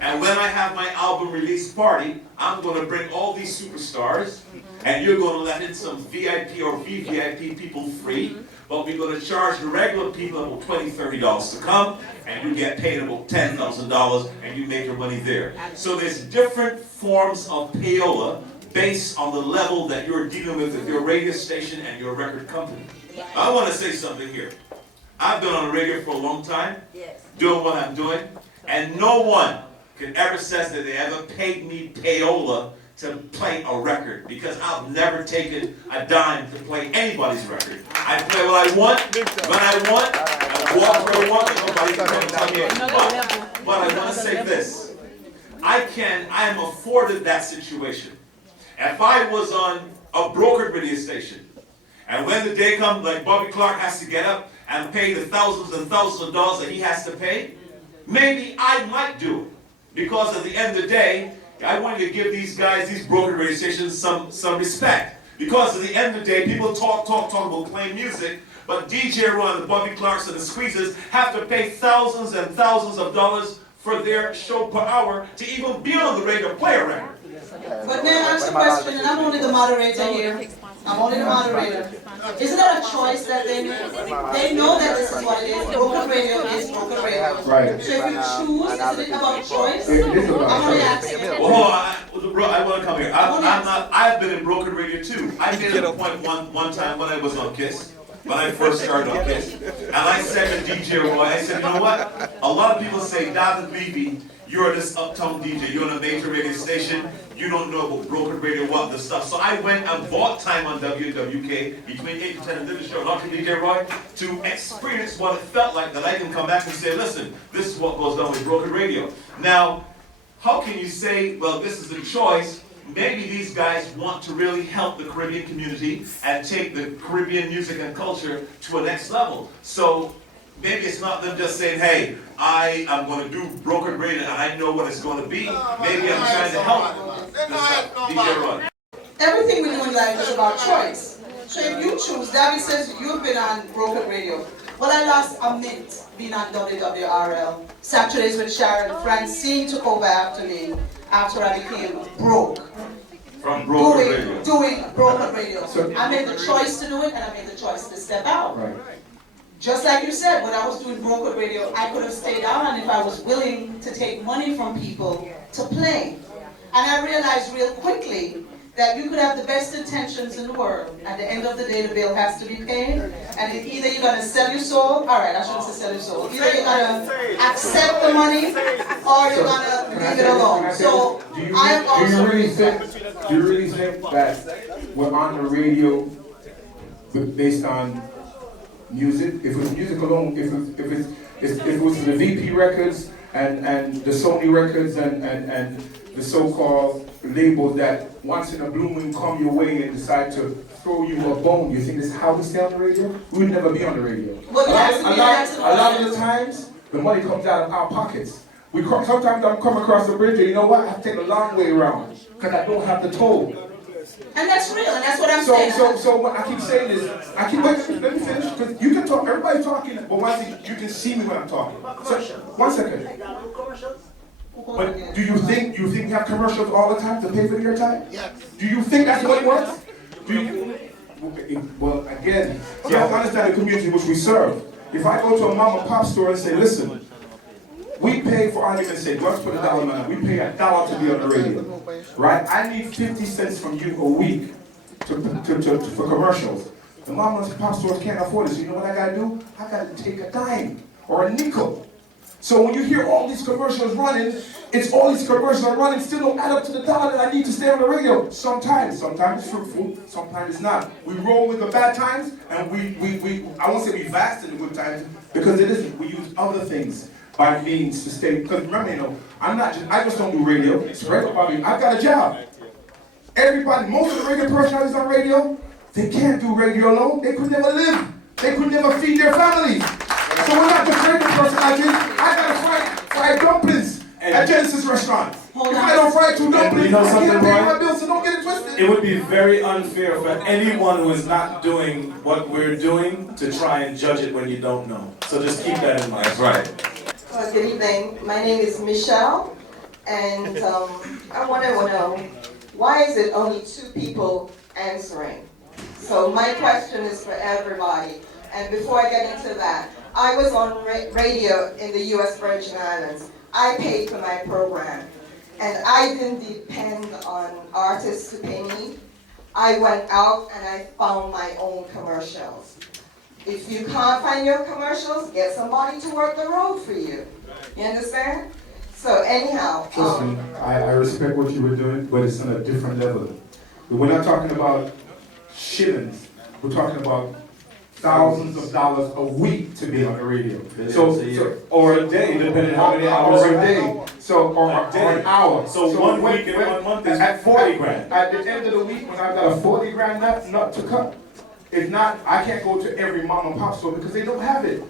And when I have my album release party, I'm going to bring all these superstars, and you're going to let in some VIP or VVIP people free, but we're going to charge the regular people about $20, $30 to come, and you get paid about $10,000, and you make your money there. So there's different forms of payola based on the level that you're dealing with your radio station and your record company. I want to say something here. I've been on the radio for a long time, doing what I'm doing, and no one can ever say that they ever paid me payola to play a record, because I've never taken a dime to play anybody's record. I play what I want, when I want, I walk where I want, and nobody can come tell me. But I want to say this. I am afforded that situation. If I was on a brokered radio station, and when the day comes, like Bobby Clark has to get up and pay the thousands and thousands of dollars that he has to pay, maybe I might do it. Because at the end of the day, I wanted to give these guys, these broker radio stations, some respect. Because at the end of the day, people talk about playing music, but DJ Ron, the Bobby Clarks, and the Squeezes have to pay thousands and thousands of dollars for their show per hour to even be on the radio to play a record. But may I ask a question, and I'm only the moderator here. I'm only the moderator. Isn't that a choice that they make? They know that this is what it is. Broken radio is broken radio. Right. So if you choose, is it about choice? It is about I'm only choice. asking. I want to come here. I've been in broken radio too. I made it a point one time when I was on KISS. When I first started on KISS. And I said to DJ Roy, I said, you know what? A lot of people say, David Levy, you're this uptown DJ, you're on a major radio station, you don't know about broken radio, what the stuff. So I went and bought time on WWK between 8 to 10 and did the show, Dr. DJ Roy, to experience what it felt like, that I can come back and say, listen, this is what goes down with broken radio. Now, how can you say, well, this is the choice? Maybe these guys want to really help the Caribbean community and take the Caribbean music and culture to a next level. So maybe it's not them just saying, hey, I am going to do broken radio and I know what it's going to be. Maybe I'm trying to help DJ Run. Everything we do in life is about choice. So if you choose, David says you've been on broken radio. Well, I lost a mint being on WWRL. Saturdays with Sharon. Francine took over after me after I became broke. From broken radio. Doing broken radio. I made the choice to do it and I made the choice to step out. Right. Just like you said, when I was doing broken radio, I could have stayed on if I was willing to take money from people to play. And I realized real quickly that you could have the best intentions in the world. At the end of the day, the bill has to be paid. And either you're going to sell your soul, all right, I shouldn't say sell your soul. Either you're going to accept the money or you're going to leave it alone. So do you really think that we're on the radio based on music? If it was music alone, if it was the VP records and the Sony records and the so-called labels that once in a blue moon come your way and decide to throw you a bone, you think this is how we stay on the radio? We would never be on the radio. Well, a lot of the times, the money comes out of our pockets. Sometimes I'm coming across the bridge and you know what? I have to take a long way around because I don't have the toll. And that's real, and that's what I'm saying. So what I keep saying is, wait, let me finish, because you can talk, everybody's talking, but once you can see me when I'm talking. So, 1 second. But do you think you have commercials all the time to pay for your time? Yes. Do you think that's what it works? well, again, you have to understand the community which we serve. If I go to a mom and pop store and say, listen, we pay, for argument's sake, let's put $1 on it, we pay $1 to be on the radio, right? I need 50 cents from you a week for commercials. The mom and pop stores can't afford it, so you know what I gotta do? I gotta take a dime or a nickel. So when you hear all these commercials running, it's all these commercials are running, still don't add up to the dollar that I need to stay on the radio. Sometimes it's fruitful, sometimes it's not. We roll with the bad times, and I won't say we fast in the good times, because it isn't. We use other things by means to stay, because remember, you know, I just don't do radio. It's regular about me. I've got a job. Everybody, most of the radio personalities on radio, they can't do radio alone. They could never live. They could never feed their families. So we're not just radio personalities. I gotta fry dumplings at Genesis restaurant. If I don't fry 2 dumplings, you know I something, can't pay my Roy? bills, so don't get it twisted. It would be very unfair for anyone who is not doing what we're doing to try and judge it when you don't know. So just keep that in mind. That's right. Well, good evening. My name is Michelle, and I want to know, why is it only 2 people answering? So my question is for everybody. And before I get into that, I was on radio in the U.S. Virgin Islands. I paid for my program, and I didn't depend on artists to pay me. I went out and I found my own commercials. If you can't find your commercials, get somebody to work the road for you. You understand? So anyhow. Trust me, I respect what you were doing, but it's on a different level. We're not talking about shillings. We're talking about thousands of dollars a week to be on the radio. Or a day, depending on how many hours a day. Or an hour. So 1 week and 1 month is at 40 grand. At the end of the week, when I've got a 40 grand nut to cut, it's not, I can't go to every mom and pop store because they don't have it.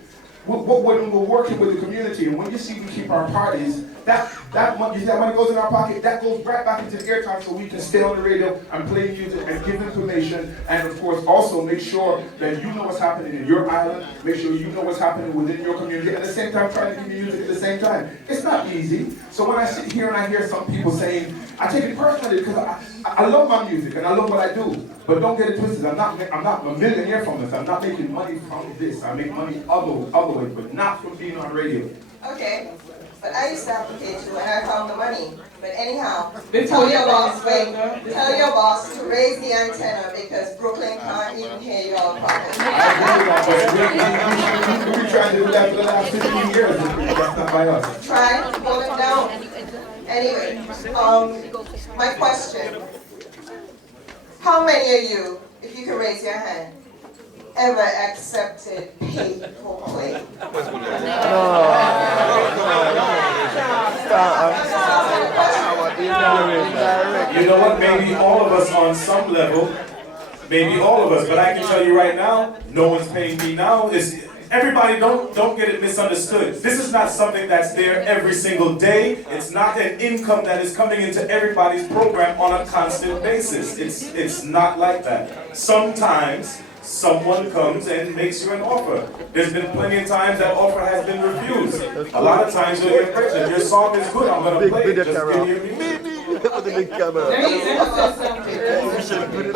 We're working with the community, and when you see we keep our parties, that money, you see that money goes in our pocket, that goes right back into the airtime so we can stay on the radio and play music and give information, and of course also make sure that you know what's happening in your island, make sure you know what's happening within your community, at the same time trying to give you music at the same time. It's not easy. So when I sit here and I hear some people saying, I take it personally because I love my music and I love what I do. But don't get it twisted. I'm not a millionaire from this. I'm not making money from this. I make money other ways, but not from being on radio. Okay, but I used to have to pay too, and I found the money. But anyhow, Before tell your boss to raise the antenna because Brooklyn can't even hear y'all properly. We've been trying to do that for the last 15 years. That's not by us. Try to pull it down. Anyway, my question. How many of you, if you can raise your hand, ever accepted pay for play? You know what? Maybe all of us on some level, maybe all of us, but I can tell you right now, no one's paying me now. Everybody don't get it misunderstood. This is not something that's there every single day. It's not an income that is coming into everybody's program on a constant basis. It's not like that. Sometimes someone comes and makes you an offer. There's been plenty of times that offer has been refused. A lot of times you'll get pressured. Your song is good, I'm gonna play it. Just give me your music. Let me say something.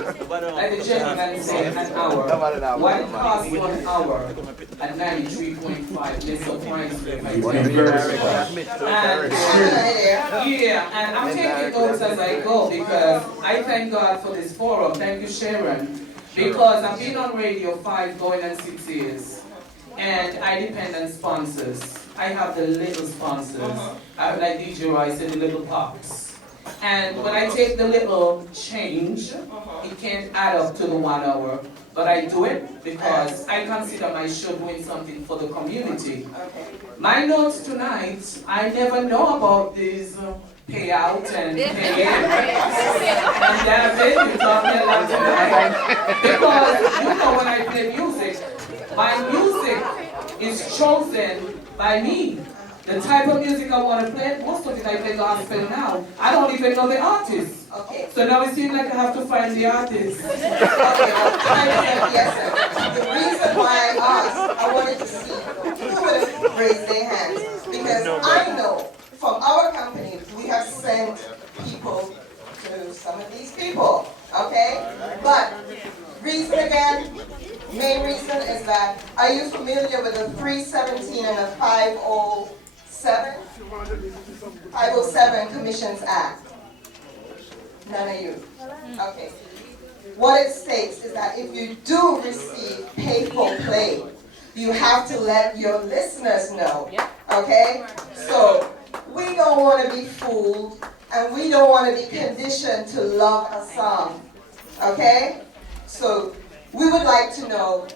Like the gentleman said, an hour. What it costs 1 hour at 93.5, this surprised me. And I'm taking notes as I go because I thank God for this forum. Thank you, Sharon. Because I've been on radio 5 going on 6 years. And I depend on sponsors. I have the little sponsors. I have, like DJ Roy said, the little pops. And when I take the little change, it can't add up to the 1 hour. But I do it because I consider my show doing something for the community. My notes tonight, I never know about these payout and pay in. And that's it, you're talking a lot tonight. Because, you know, when I play music, my music is chosen by me. The type of music I want to play, most of it I play gospel now. I don't even know the artist. Okay. So now it seems like I have to find the artist. Yes, sir. The reason why I asked, I wanted to see who would have raised their hands. Because I know from our company, we have sent people to some of these people. Okay? But reason again, familiar with the 317 and the 507 Commissions Act? None of you. Okay. What it states is that if you do receive pay for play, you have to let your listeners know. Okay? So we don't want to be fooled, and we don't want to be conditioned to love a song. Okay? So we would like to know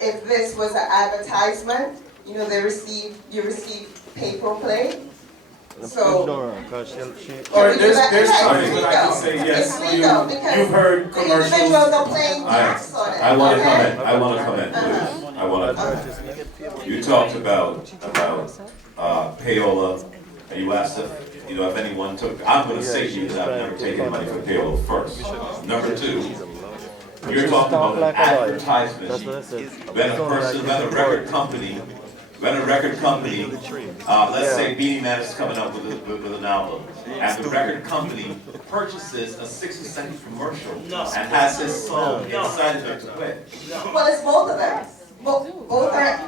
if this was an advertisement. You know, you receive pay for play. So, there's times when I can say yes. You've heard commercials. Individuals are playing tax on it. I want to comment. I want to comment, please. I want to comment. You talked about payola, and you asked if anyone took. I'm going to say to you that I've never taken money for payola first. Number two, you're talking about an advertisement when a record company. When a record company, let's say Beanie Man is coming up with an album, and the record company purchases a 60-second commercial and has this song inside of it to play. Well, it's both of them. Both are,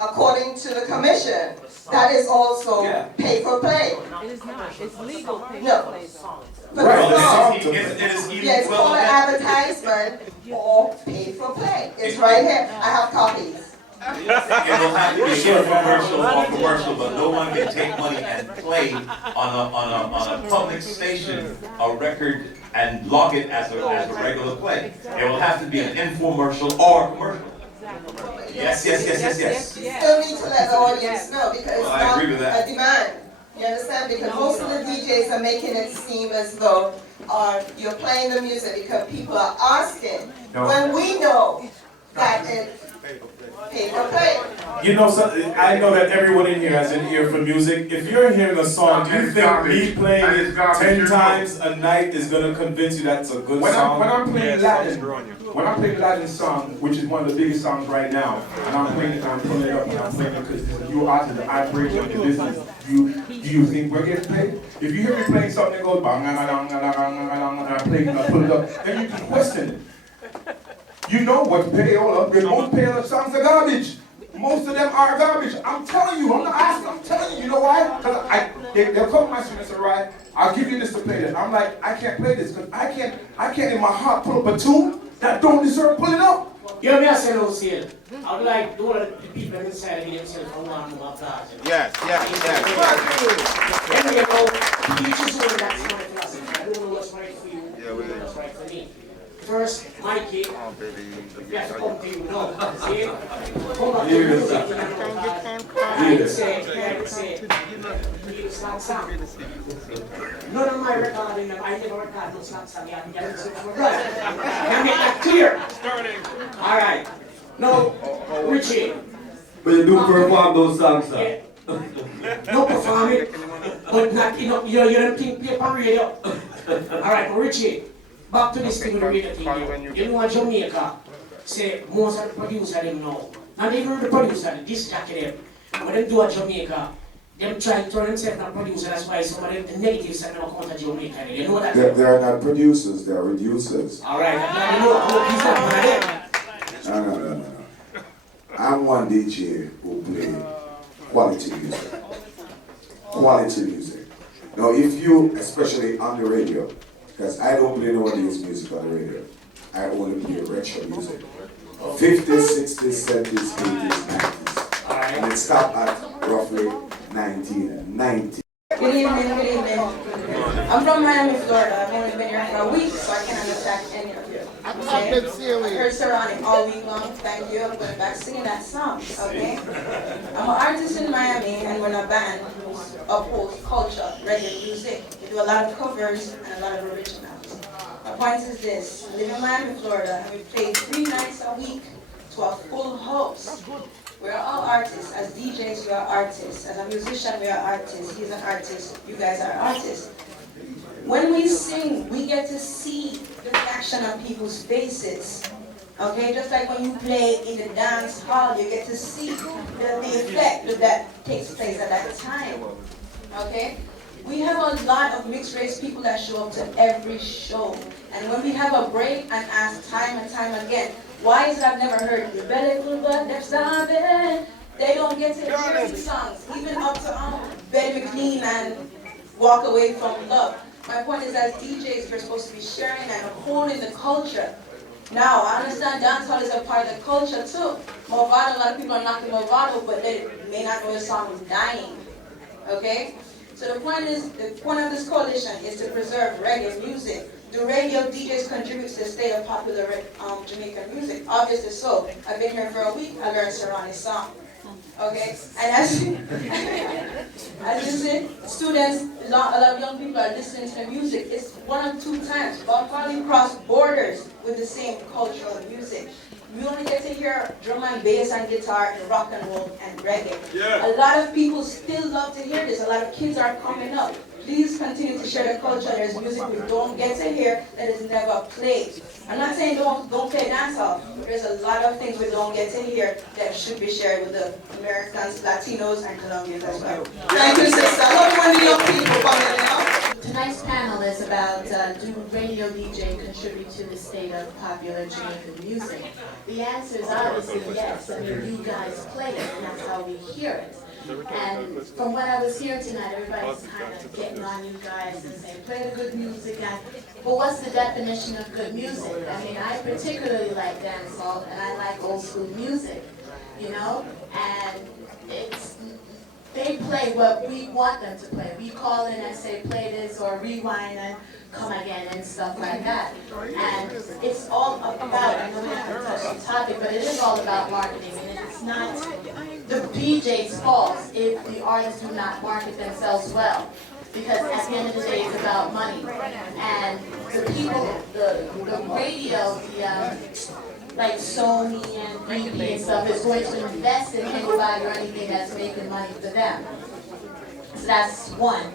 according to the commission, that is also pay for play. It is not. It's legal pay for No. play songs. It's called an advertisement or pay for play. It's right here. I have copies. It will have to be a commercial, but no one can take money and play on a public station a record and log it as a regular play. It will have to be an infomercial or commercial. Yes. You still need to let the audience know because it's not a demand. You understand? Because most of the DJs are making it seem as though you're playing the music because people are asking. When we know that it's pay for play. You know, I know that everyone in here has an ear for music. If you're hearing a song, do you think me playing it 10 times a night is going to convince you that's a good song? When I'm playing Latin song, which is one of the biggest songs right now, and I'm playing it, I'm pulling it up, and I'm playing it because you artists, I break up the business. Do you think we're getting paid? If you hear me playing something that goes bang, and I play it and I pull it up, then you can question it. You know what payola, because most payola songs are garbage. Most of them are garbage. I'm telling you, I'm not asking, I'm telling you, you know why? Because they'll come to my students and say, right, I'll give you this to play this. I'm like, I can't play this, because I can't in my heart pull up a tune that don't deserve pulling up. You know me, I say no sale. I would like all of the people inside of themselves for one more applause. Yes. And you know, you choose one that's my philosophy. I don't know what's right for you, I don't know what's right for me. First, Mikey, you have to come to you now. See? Come up to you. Say, slap song. None of my recording, I never record no slap song. You have to get it to my brother. Can I make that clear? All right. Now, Richie. But you do perform those songs, sir? No performing, but not, you don't think paper radio. All right, Richie. Back to this thing with the radio thing here. You know what Jamaica say most of the producers them know. Not even the producer, this jacket them. When they do a Jamaica, them try to turn themselves not producer, that's why some of them the negatives are not come to Jamaica. You know that? They're not producers, they're reducers. Alright, I know he's not one of them. No. I'm one DJ who play quality music. Quality music. Now if you, especially on the radio, because I don't play nowadays music on the radio. I only play retro music. 50s, 60s, 70s, 80s, 90s. And it stopped at roughly 1990. Good evening. I'm from Miami, Florida. I've only been here for a week, so I can't understand any of you. Okay? I heard surrounding all week long. Thank you. I'm going back singing that song. Okay? I'm an artist in Miami, and we're in a band who upholds culture, reggae music. We do a lot of covers and a lot of originals. My point is this: I live in Miami, Florida, and we play 3 nights a week to a full house. We're all artists. As DJs, we are artists. As a musician, we are artists. He's an artist. You guys are artists. When we sing, we get to see the reaction on people's faces. Okay, just like when you play in the dance hall, you get to see the effect that takes place at that time. Okay? We have a lot of mixed race people that show up to every show. And when we have a break and ask time and time again, Why is it I've never heard You Better Good But Next Time? They don't get to hear these songs, even up to Ben McLean and Walk Away From Love. My point is, as DJs, we're supposed to be sharing and holding the culture. Now, I understand dancehall is a part of the culture too. Movado, a lot of people are knocking Movado, but they may not know the song is dying. Okay? So the point of this coalition is to preserve reggae music. Do radio DJs contribute to the state of popular Jamaican music? Obviously so. I've been here for a week, I learned Serrani's song. Okay? And as you see, students, a lot of young people are listening to the music. It's 1 or 2 times, but probably cross borders with the same cultural music. We only get to hear drum and bass and guitar and rock and roll and reggae. Yeah. A lot of people still love to hear this. A lot of kids are coming up. Please continue to share the culture. There's music we don't get to hear that is never played. I'm not saying don't play dancehall, but there's a lot of things we don't get to hear that should be shared with the Americans, Latinos, and Colombians as well. Thank you, sister. Look, one of the young people coming in. Tonight's panel is about do radio DJ contribute to the state of popular Jamaican music? The answer is obviously yes. I mean, you guys play it, and that's how we hear it. And from what I was hearing tonight, everybody's kind of getting on you guys and saying, play the good music. But what's the definition of good music? I mean, I particularly like dancehall, and I like old school music, you know? And they play what we want them to play. We call in and say, play this, or rewind and come again and stuff like that. And it's all about, I know we haven't touched the topic, but it is all about marketing. And it's not the DJ's fault if the artists do not market themselves well. Because at the end of the day, it's about money. And the people, the radio, like Sony and BP and stuff, is going to invest in anybody or anything that's making money for them. So that's one.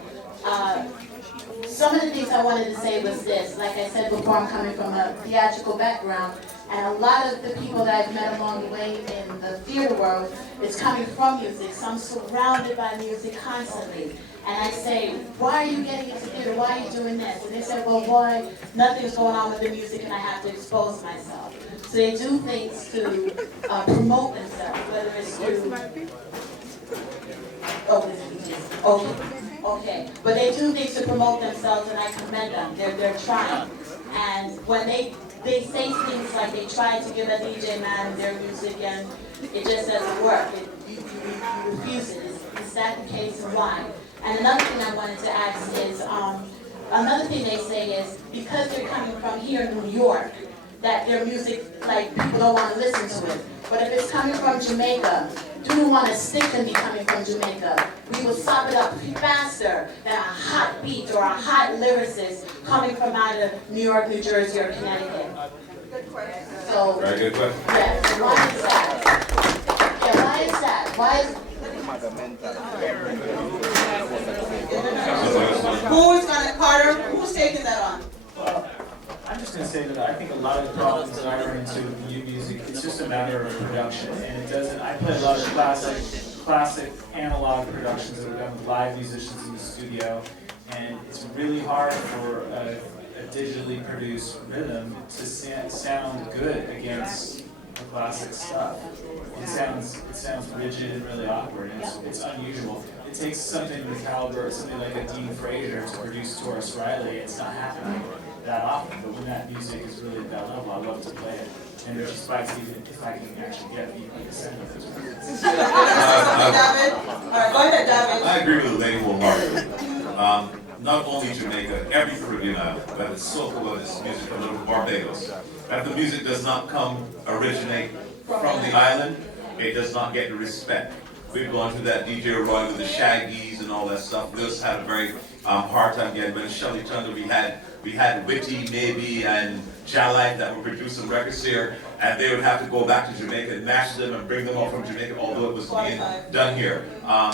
Some of the things I wanted to say was this. Like I said before, I'm coming from a theatrical background, and a lot of the people that I've met along the way in the theater world is coming from music, so I'm surrounded by music constantly. And I say, why are you getting into theater? Why are you doing this? And they say, well, why? Nothing's going on with the music and I have to expose myself. So they do things to promote themselves, whether it's through... Okay. But they do things to promote themselves, and I commend them. They're trying. And when they say things like they try to give a DJ man their music and it just doesn't work, you refuse it. Is that the case, and why? And another thing I wanted to ask is, another thing they say is, because they're coming from here in New York, that their music, like, people don't want to listen to it. But if it's coming from Jamaica, you don't want to stick to me coming from Jamaica. We will sop it up faster than a hot beat or a hot lyricist coming from out of New York, New Jersey, or Connecticut. Good question. So, very good question. Yes, why is that? Yeah, why is that? Why is... Who's gonna, Carter, who's taking that on? Well, I'm just gonna say that I think a lot of the problems that I run into with new music, it's just a matter of production, and it doesn't. I play a lot of classic analog productions that are done with live musicians in the studio, and it's really hard for a digitally produced rhythm to sound good against the classic stuff. It sounds rigid and really awkward, and it's unusual. It takes something of the caliber of something like a Dean Fraser to produce Taurus Riley. It's not happening that often, but when that music is really at that level, I love to play it. And there's spikes even if I can actually get people to send it. David? All right, go ahead, David. I agree with the lady wholeheartedly. Not only Jamaica, every Caribbean island, whether it's soca, whether it's music from little Barbados, if the music does not originate from the island, it does not get the respect. We've gone through that DJ Roy with the Shaggies and all that stuff. We just had a very hard time getting, but in Shelly Thunder we had Witty maybe and Jalite that were producing records here, and they would have to go back to Jamaica and mash them and bring them all from Jamaica, although it was being done here.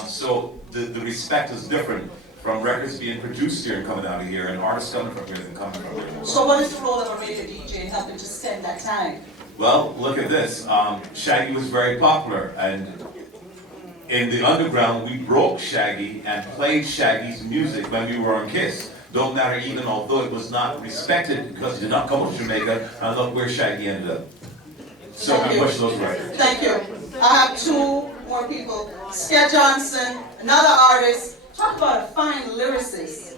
So the respect is different from records being produced here and coming out of here, and artists coming from here and coming from here. So what is the role of a radio DJ in helping to send that time? Well, look at this. Shaggy was very popular, and in the underground we broke Shaggy and played Shaggy's music when we were on KISS. Don't matter, even although it was not respected because it did not come from Jamaica, and look where Shaggy ended up. So Thank how you. much those right? Thank you. I have two more people. Skia Johnson, another artist. Talk about a fine lyricist.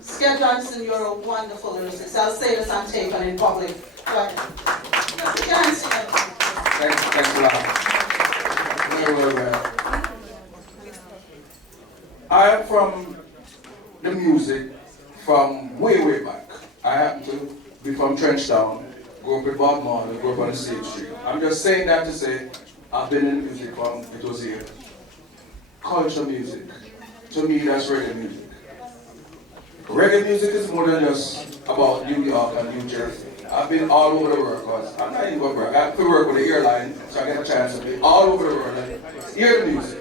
Skia Johnson, you're a wonderful lyricist. I'll say this on tape and in public. But Mr. Johnson. Thanks a lot. Well. I am from the music from way back. I happen to be from Trenchtown, grew up with Bob Marley, grew up on the same street. I'm just saying that to say I've been in music from it was here. Culture music. To me, that's reggae music. Reggae music is more than just about New York and New Jersey. I've been all over the world, because I'm not even going to work. I have to work with the airline, so I get a chance to be all over the world and hear the music.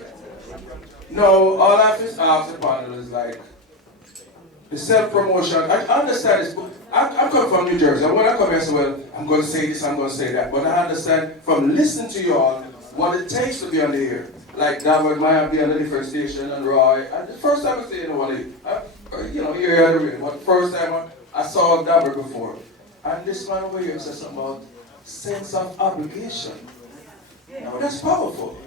No, all I have to ask the panel is like, the self-promotion. I understand this, but I come from New Jersey, and when I come here, I say, well, I'm going to say this, I'm going to say that, but I understand from listening to you all what it takes to be on the air. Like that was might be on a different station and Roy. And the first time I say you hear the radio, but the first time I saw Dabber before. And this man over here says something about sense of obligation. Now that's powerful.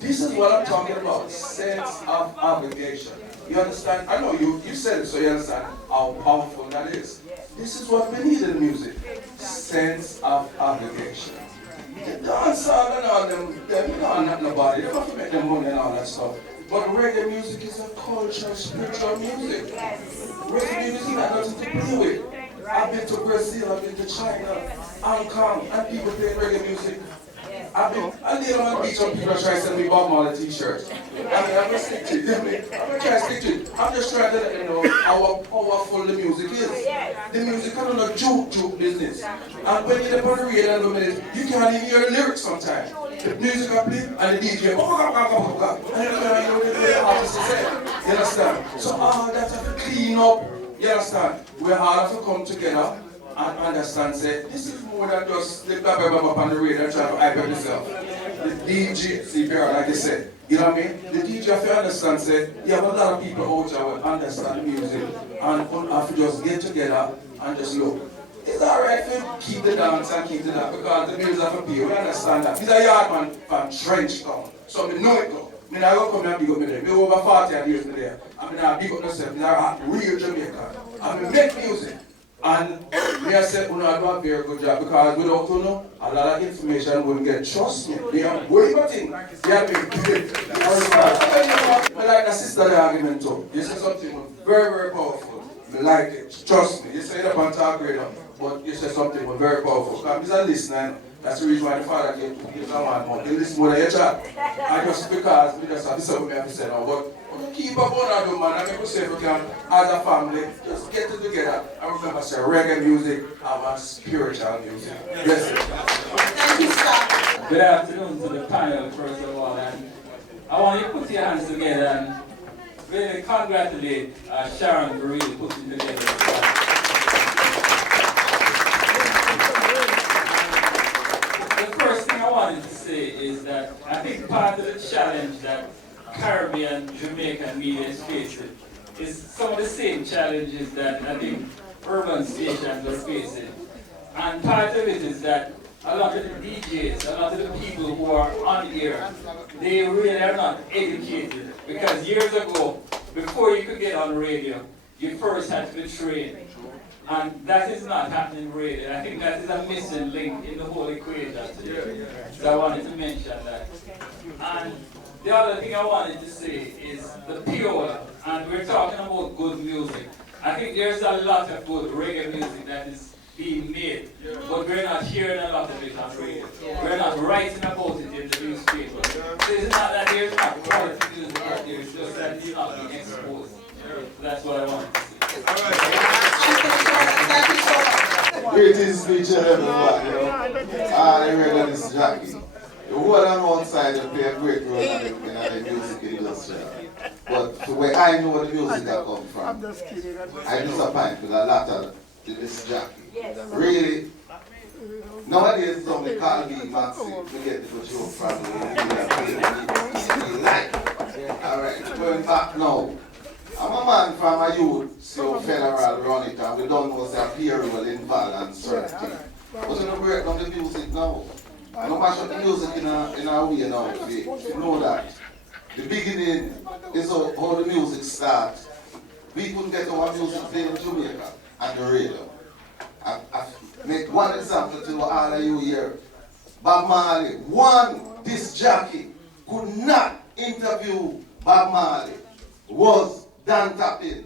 This is what I'm talking about, sense of obligation. You understand? I know you said it, so you understand how powerful that is. This is what we need in music, sense of obligation. The dancehall and all them you know not nobody, they don't have to make them money and all that stuff. But reggae music is a culture, spiritual music. Reggae music is not nothing to play with. I've been to Brazil, I've been to China, Hong Kong, and people play reggae music. I laid on the beach and people are trying to send me Bob Marley t-shirts. I'm going to stick to it. I'm going to try to stick to it. I'm just trying to let you know how powerful the music is. The music is not a joke business. And when you're on the radio in a minute, you can't even hear the lyrics sometimes. The music I play and the DJ, and you can't hear what the artist is saying. You understand? So all that have to clean up. You understand? We all have to come together and understand, say, this is more than just the blah blah blah on the radio and try to hype up yourself. The DJ, CPR, like they said, you know what I mean? The DJ, if you understand, say, you have a lot of people out there will understand the music and have to just get together and just look. It's alright if you keep the dance and keep the dance because the music have to pay, we understand that. He's a yard man from Trenchtown, so we know it though. I mean, I go come here and big up me there. Me over 40 years me there. I mean, I big up myself. I'm a real Jamaican. I mean, make music. And me I said, I do a very good job because without you know, a lot of information wouldn't get. Trust me. They are worried about things. They are big. I like the sister argument too. You say something very powerful. I like it. Trust me. You say it up on talk radio, but you say something very powerful. Because he's a listener. That's the reason why the father gave someone more. They listen more than your child. And just because we just have to say what we have to say now. But keep up on that, man. And make say we can, as a family, just get it together. And remember, say reggae music and spiritual music. Yes. Thank you, sir. Good afternoon to the panel, first of all. And I want you to put your hands together and really congratulate Sharon for really putting together this. The first thing I wanted to say is that I think part of the challenge that Caribbean, Jamaican media is facing is some of the same challenges that I think urban stations are facing. And part of it is that a lot of the DJs, a lot of the people who are on air, they really are not educated. Because years ago, before you could get on radio, you first had to be trained. And that is not happening really. I think that is a missing link in the whole equation today. So I wanted to mention that. And the other thing I wanted to say is the pure, and we're talking about good music. I think there's a lot of good reggae music that is being made, but we're not hearing a lot of it on radio. We're not writing about it in the newspaper. So it's not that there's not quality music out there, it's just that it's not being exposed. That's what I wanted to say. Greetings to each and everybody. I heard that this Jackie. The whole on one side they play a great role in the music industry. But where I know the music that comes from, I disappoint with a lot of this Jackie. Really, nowadays somebody call me Maxi, we get the joke from me. Alright, going back now. I'm a man from a youth, so federal run it, and we don't know the payroll involved and certain things. But we don't break down the music now. I don't mash up the music in a way now, if you know that. The beginning is how the music starts. We couldn't get our music played in Jamaica and the radio. I make one example to all of you here. Bob Marley, one disc jockey could not interview Bob Marley was Dan Tapping.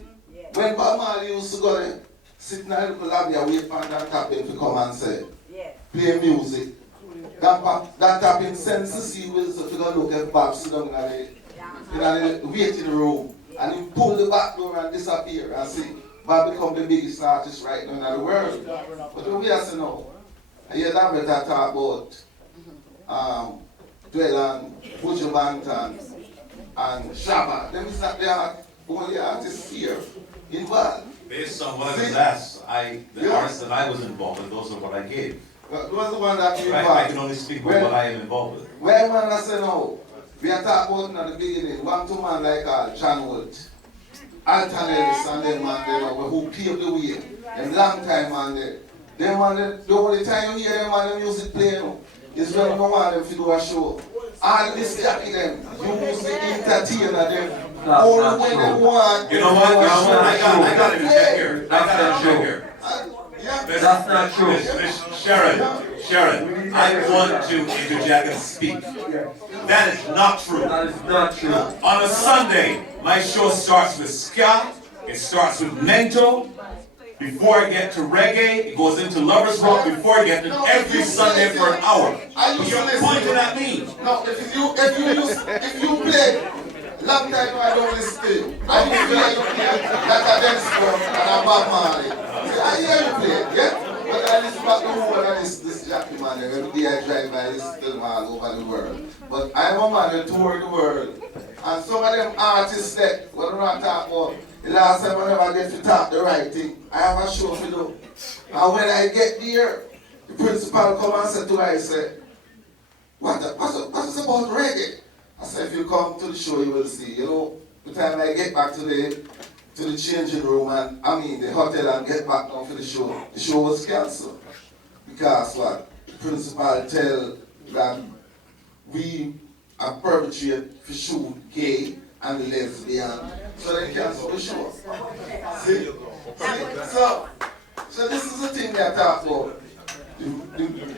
When Bob Marley used to go there, sit in a little lobby and wait for Dan Tapping to come and say, play music. Dan Tapping sends to see Wilson to go look at Bob sit down in the waiting room. And he pull the back door and disappear and see Bob become the biggest artist right now in the world. But what we have to know, I hear that better talk about Dwellan, BonJamTV, and Shabba. Them is not the only artists here involved. Based on what I was asked, the artists that I was involved with, those are what I gave. Those are the ones that you right, involved. I can only speak with what I am involved with. Well, man, I say no. We are talking about in the beginning, one two man like John Wood, Alton Ellis and them man who paved the way. Them long time man there. Them man, the only time you hear them man the music playing is when you want them to do a show. All this jockey them, use the entertainer them. Only when they want. You know what? I got to check here. That's not true. Miss Sharon, I want to interject and speak. That is not true. That is not true. On a Sunday, my show starts with ska, it starts with mento. Before I get to reggae, it goes into lovers rock. Before I get to every Sunday for an hour. You're pointing at me. No, if you play, long time I don't listen to you. I used to like you play like a Dancehall and a Bob Marley. See, I hear you play, yeah? But I listen back to whole of this Jackie man. Every day I drive by, I listen to them all over the world. But I'm a man who toured the world. And some of them artists that, what I'm not talking about, the last time I never get to talk the right thing, I have a show to do. And when I get there, the principal come and say to me, I say, what is about reggae? I said, if you come to the show, you will see. You know, the time I get back to the changing room and the hotel and get back now for the show was cancelled. Because what? The principal tell that we are perpetrate for shoot gay and lesbian. So they cancel the show. See? So this is the thing that I talk about.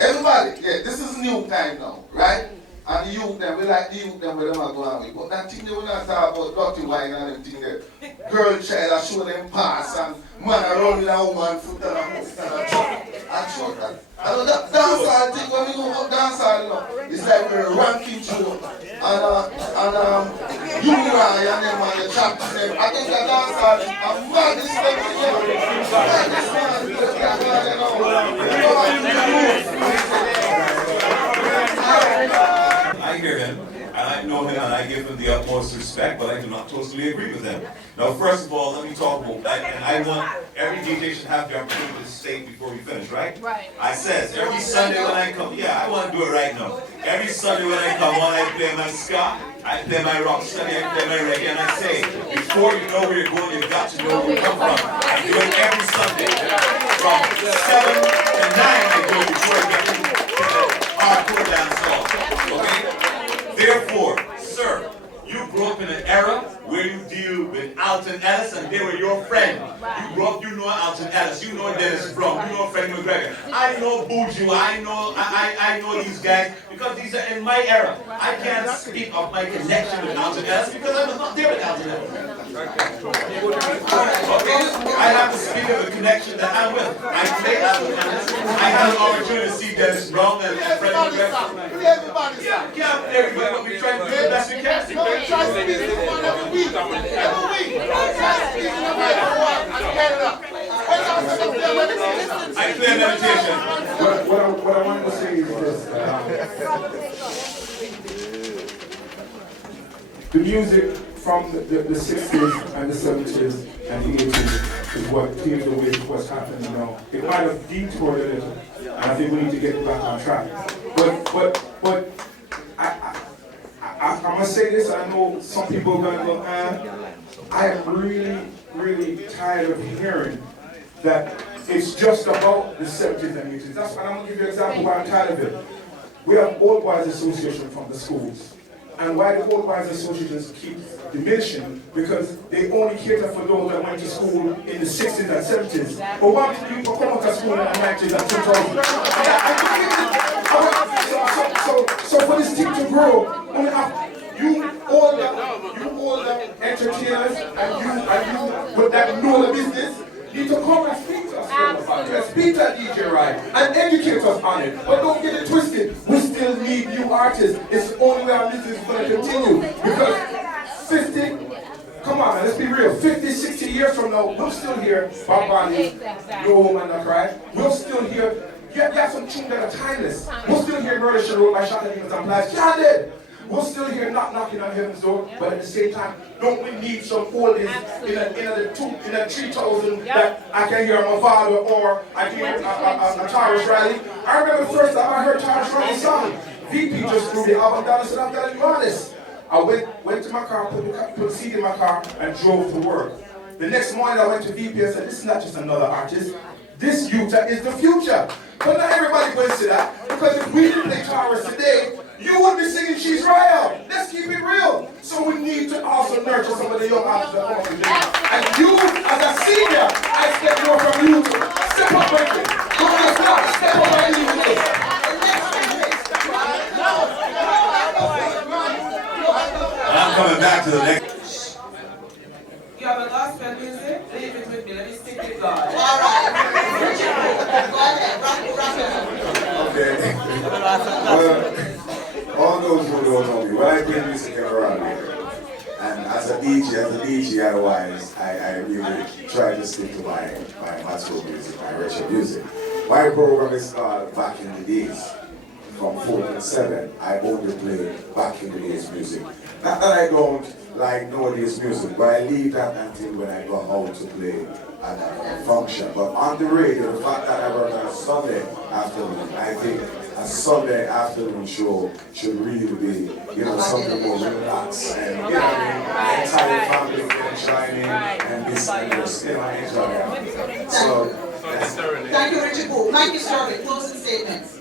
Everybody, yeah, this is new time now, right? And the youth them, we like the youth them where them are going with. But that thing they will not talk about dirty wine and them thing there. Girl child are show them pass and man are run with a woman foot and a foot and a truck and show that. And that dancehall thing, when we go up dancehall, you know, it's like we're ranking through and Unirai and them and the chapters them. I think that dancehall is a madness thing to do. Madness man, I hear him, and I know him, and I give him the utmost respect, but I do not totally agree with him. Now, first of all, let me talk about that, and I want every DJ should have the opportunity to state before we finish, right? Right. I says, every Sunday when I come, I want to do it right now. Every Sunday when I come on, I play my ska, I play my rock steady, I play my reggae, and I say, before you know where you're going, you've got to know where you come from. I do it every Sunday. From 7 to 9 I go before I get to hardcore dancehall. Okay? Therefore, sir, you grew up in an era where you deal with Alton Ellis and they were your friend. You grew up, you know Alton Ellis, you know Dennis Brown, you know Freddie McGregor. I know Buju, I know these guys because these are in my era. I can't speak of my connection with Alton Ellis because I was not there with Alton Ellis. Okay, I have to speak of the connection that I'm with. I play Alton Ellis. I have an opportunity to see Dennis Brown and Freddie McGregor. Yeah, everybody, but we try to do the best we can. I play meditation. What I wanted to say is this. The music from the 60s and the 70s and the 80s is what paved the way for what's happening now. It might have detoured a little, and I think we need to get back on track. But I'm going to say this, I know some people are going to go, I am really, really tired of hearing that it's just about the 70s and 80s. That's why I'm going to give you an example why I'm tired of it. We have Old Boys Association from the schools. And why the Old Boys Associations keep diminishing? Because they only cater for those that went to school in the 60s and 70s. But what people come out of school in the 90s and 2000s? So for this team to grow, we have you older entertainers and you with that know the business need to come and speak to us about it. Speak to DJ Right and educate us on it. But don't get it twisted. We still need new artists. It's the only way our business is going to continue. Because 50, come on man, let's be real. 50, 60 years from now, we'll still hear Bob Marley, No Woman No Cry. We'll still hear, you have some tunes that are timeless. We'll still hear Murder She Wrote by Shaka Demons and Blast. Yeah, dead. We'll still hear Knock Knocking on Heaven's Door, but at the same time, don't we need some oldies in a 3,000 that I can hear my father or I can hear a Tyrus Riley? I remember the first time I heard Tyrus Riley's song. VP just threw the album down and said, I'm telling you honest. I went to my car, put the CD in my car, and drove to work. The next morning I went to VP and said, this is not just another artist. This youth is the future. But not everybody going to see that, because if we didn't play Tyrus today, you would be singing She's Royal. Let's keep it real. So we need to also nurture some of the young artists that come today. And you, as a senior, I expect more from you to step up with it. Come on, step up and lead with it. I'm coming back to the next. You have a gospel music? Leave it with me. Let me stick with God. All right. Go ahead. Rock it. Okay. All those who don't know me, when I play music around here, and as a DJ otherwise, I really try to stick to my gospel music, my retro music. My program is called Back in the Days. From 4 to 7, I only play back in the days music. Not that I don't like nowadays music, but I leave that until when I go out to play at a function. But on the radio, the fact that I work on a Sunday afternoon, I think a Sunday afternoon show should really be, something more relaxed and, the entire family can join in and this and just, enjoy it. So, Thank you, Richard Boo. Mike is serving. Closing statements.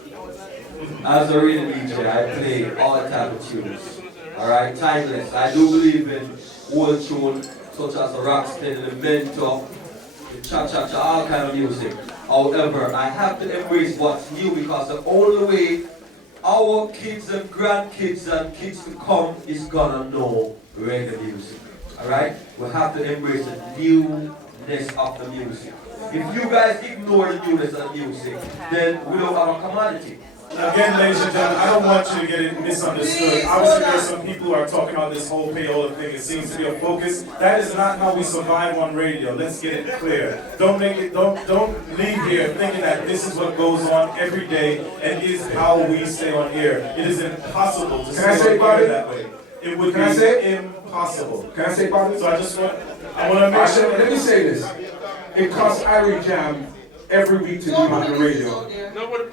As a radio DJ, I play all type of tunes. Alright, timeless. I do believe in old tunes such as the Rocksteady, the Mentor, the Cha-Cha-Cha, all kind of music. However, I have to embrace what's new, because the only way our kids and grandkids and kids to come is gonna know reggae music. Alright? We have to embrace the newness of the music. If you guys ignore the newness of the music, then we don't have a commodity. Again, ladies and gentlemen, I don't want you to get it misunderstood. Obviously, there's some people who are talking about this whole payola thing. It seems to be a focus. That is not how we survive on radio. Let's get it clear. Don't leave here thinking that this is what goes on every day and is how we stay on air. It is impossible to stay on air that way. It would be impossible. Can I say about it? So I want to make sure. Let me say this. It costs Irie Jam every week to be on the radio.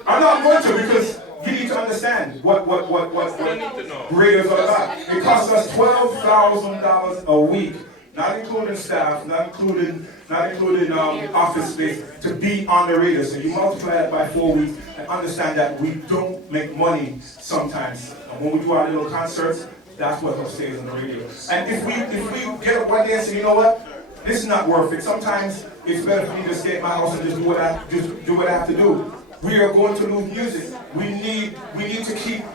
I'm not going to, because you need to understand what radio is all about. It costs us $12,000 a week, not including staff, not including office space, to be on the radio. So you multiply that by 4 weeks and understand that we don't make money sometimes. And when we do our little concerts, that's what helps stay on the radio. And if we get up one day and say, you know what? This is not worth it. Sometimes it's better for me to stay at my house and just do what I have to do. We are going to lose music. We need to keep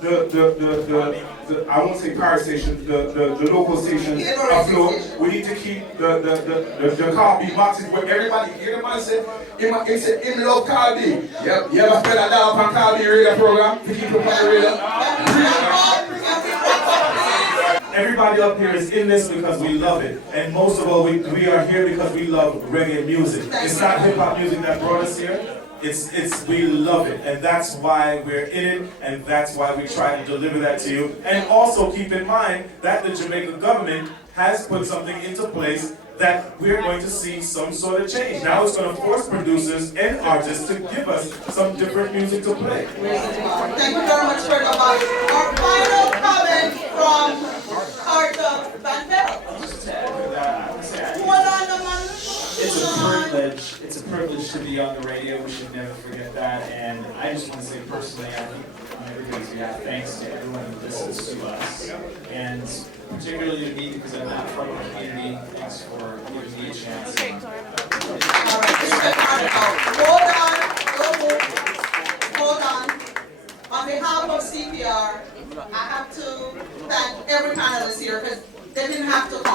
the I won't say power stations, the local stations afloat. We need to keep the car beat boxes where everybody say, in love Carl B. Yep. You ever spend $1 on Carl B radio program to keep them on the radio? Everybody up here is in this because we love it. And most of all, we are here because we love reggae music. It's not hip-hop music that brought us here. We love it. And that's why we're in it, and that's why we try to deliver that to you. And also keep in mind that the Jamaican government has put something into place that we're going to see some sort of change. Now it's going to force producers and artists to give us some different music to play. Thank you very much for the our final comment from Carter Van Bell. It's a privilege to to be on the radio. We should never forget that. And I just want to say personally, I think on everybody's behalf, thanks to everyone who listens to us. And particularly to me, because I'm not from the community. Thanks for giving me a chance. Hold on. On behalf of CPR, I have to thank every panelist here because they didn't have to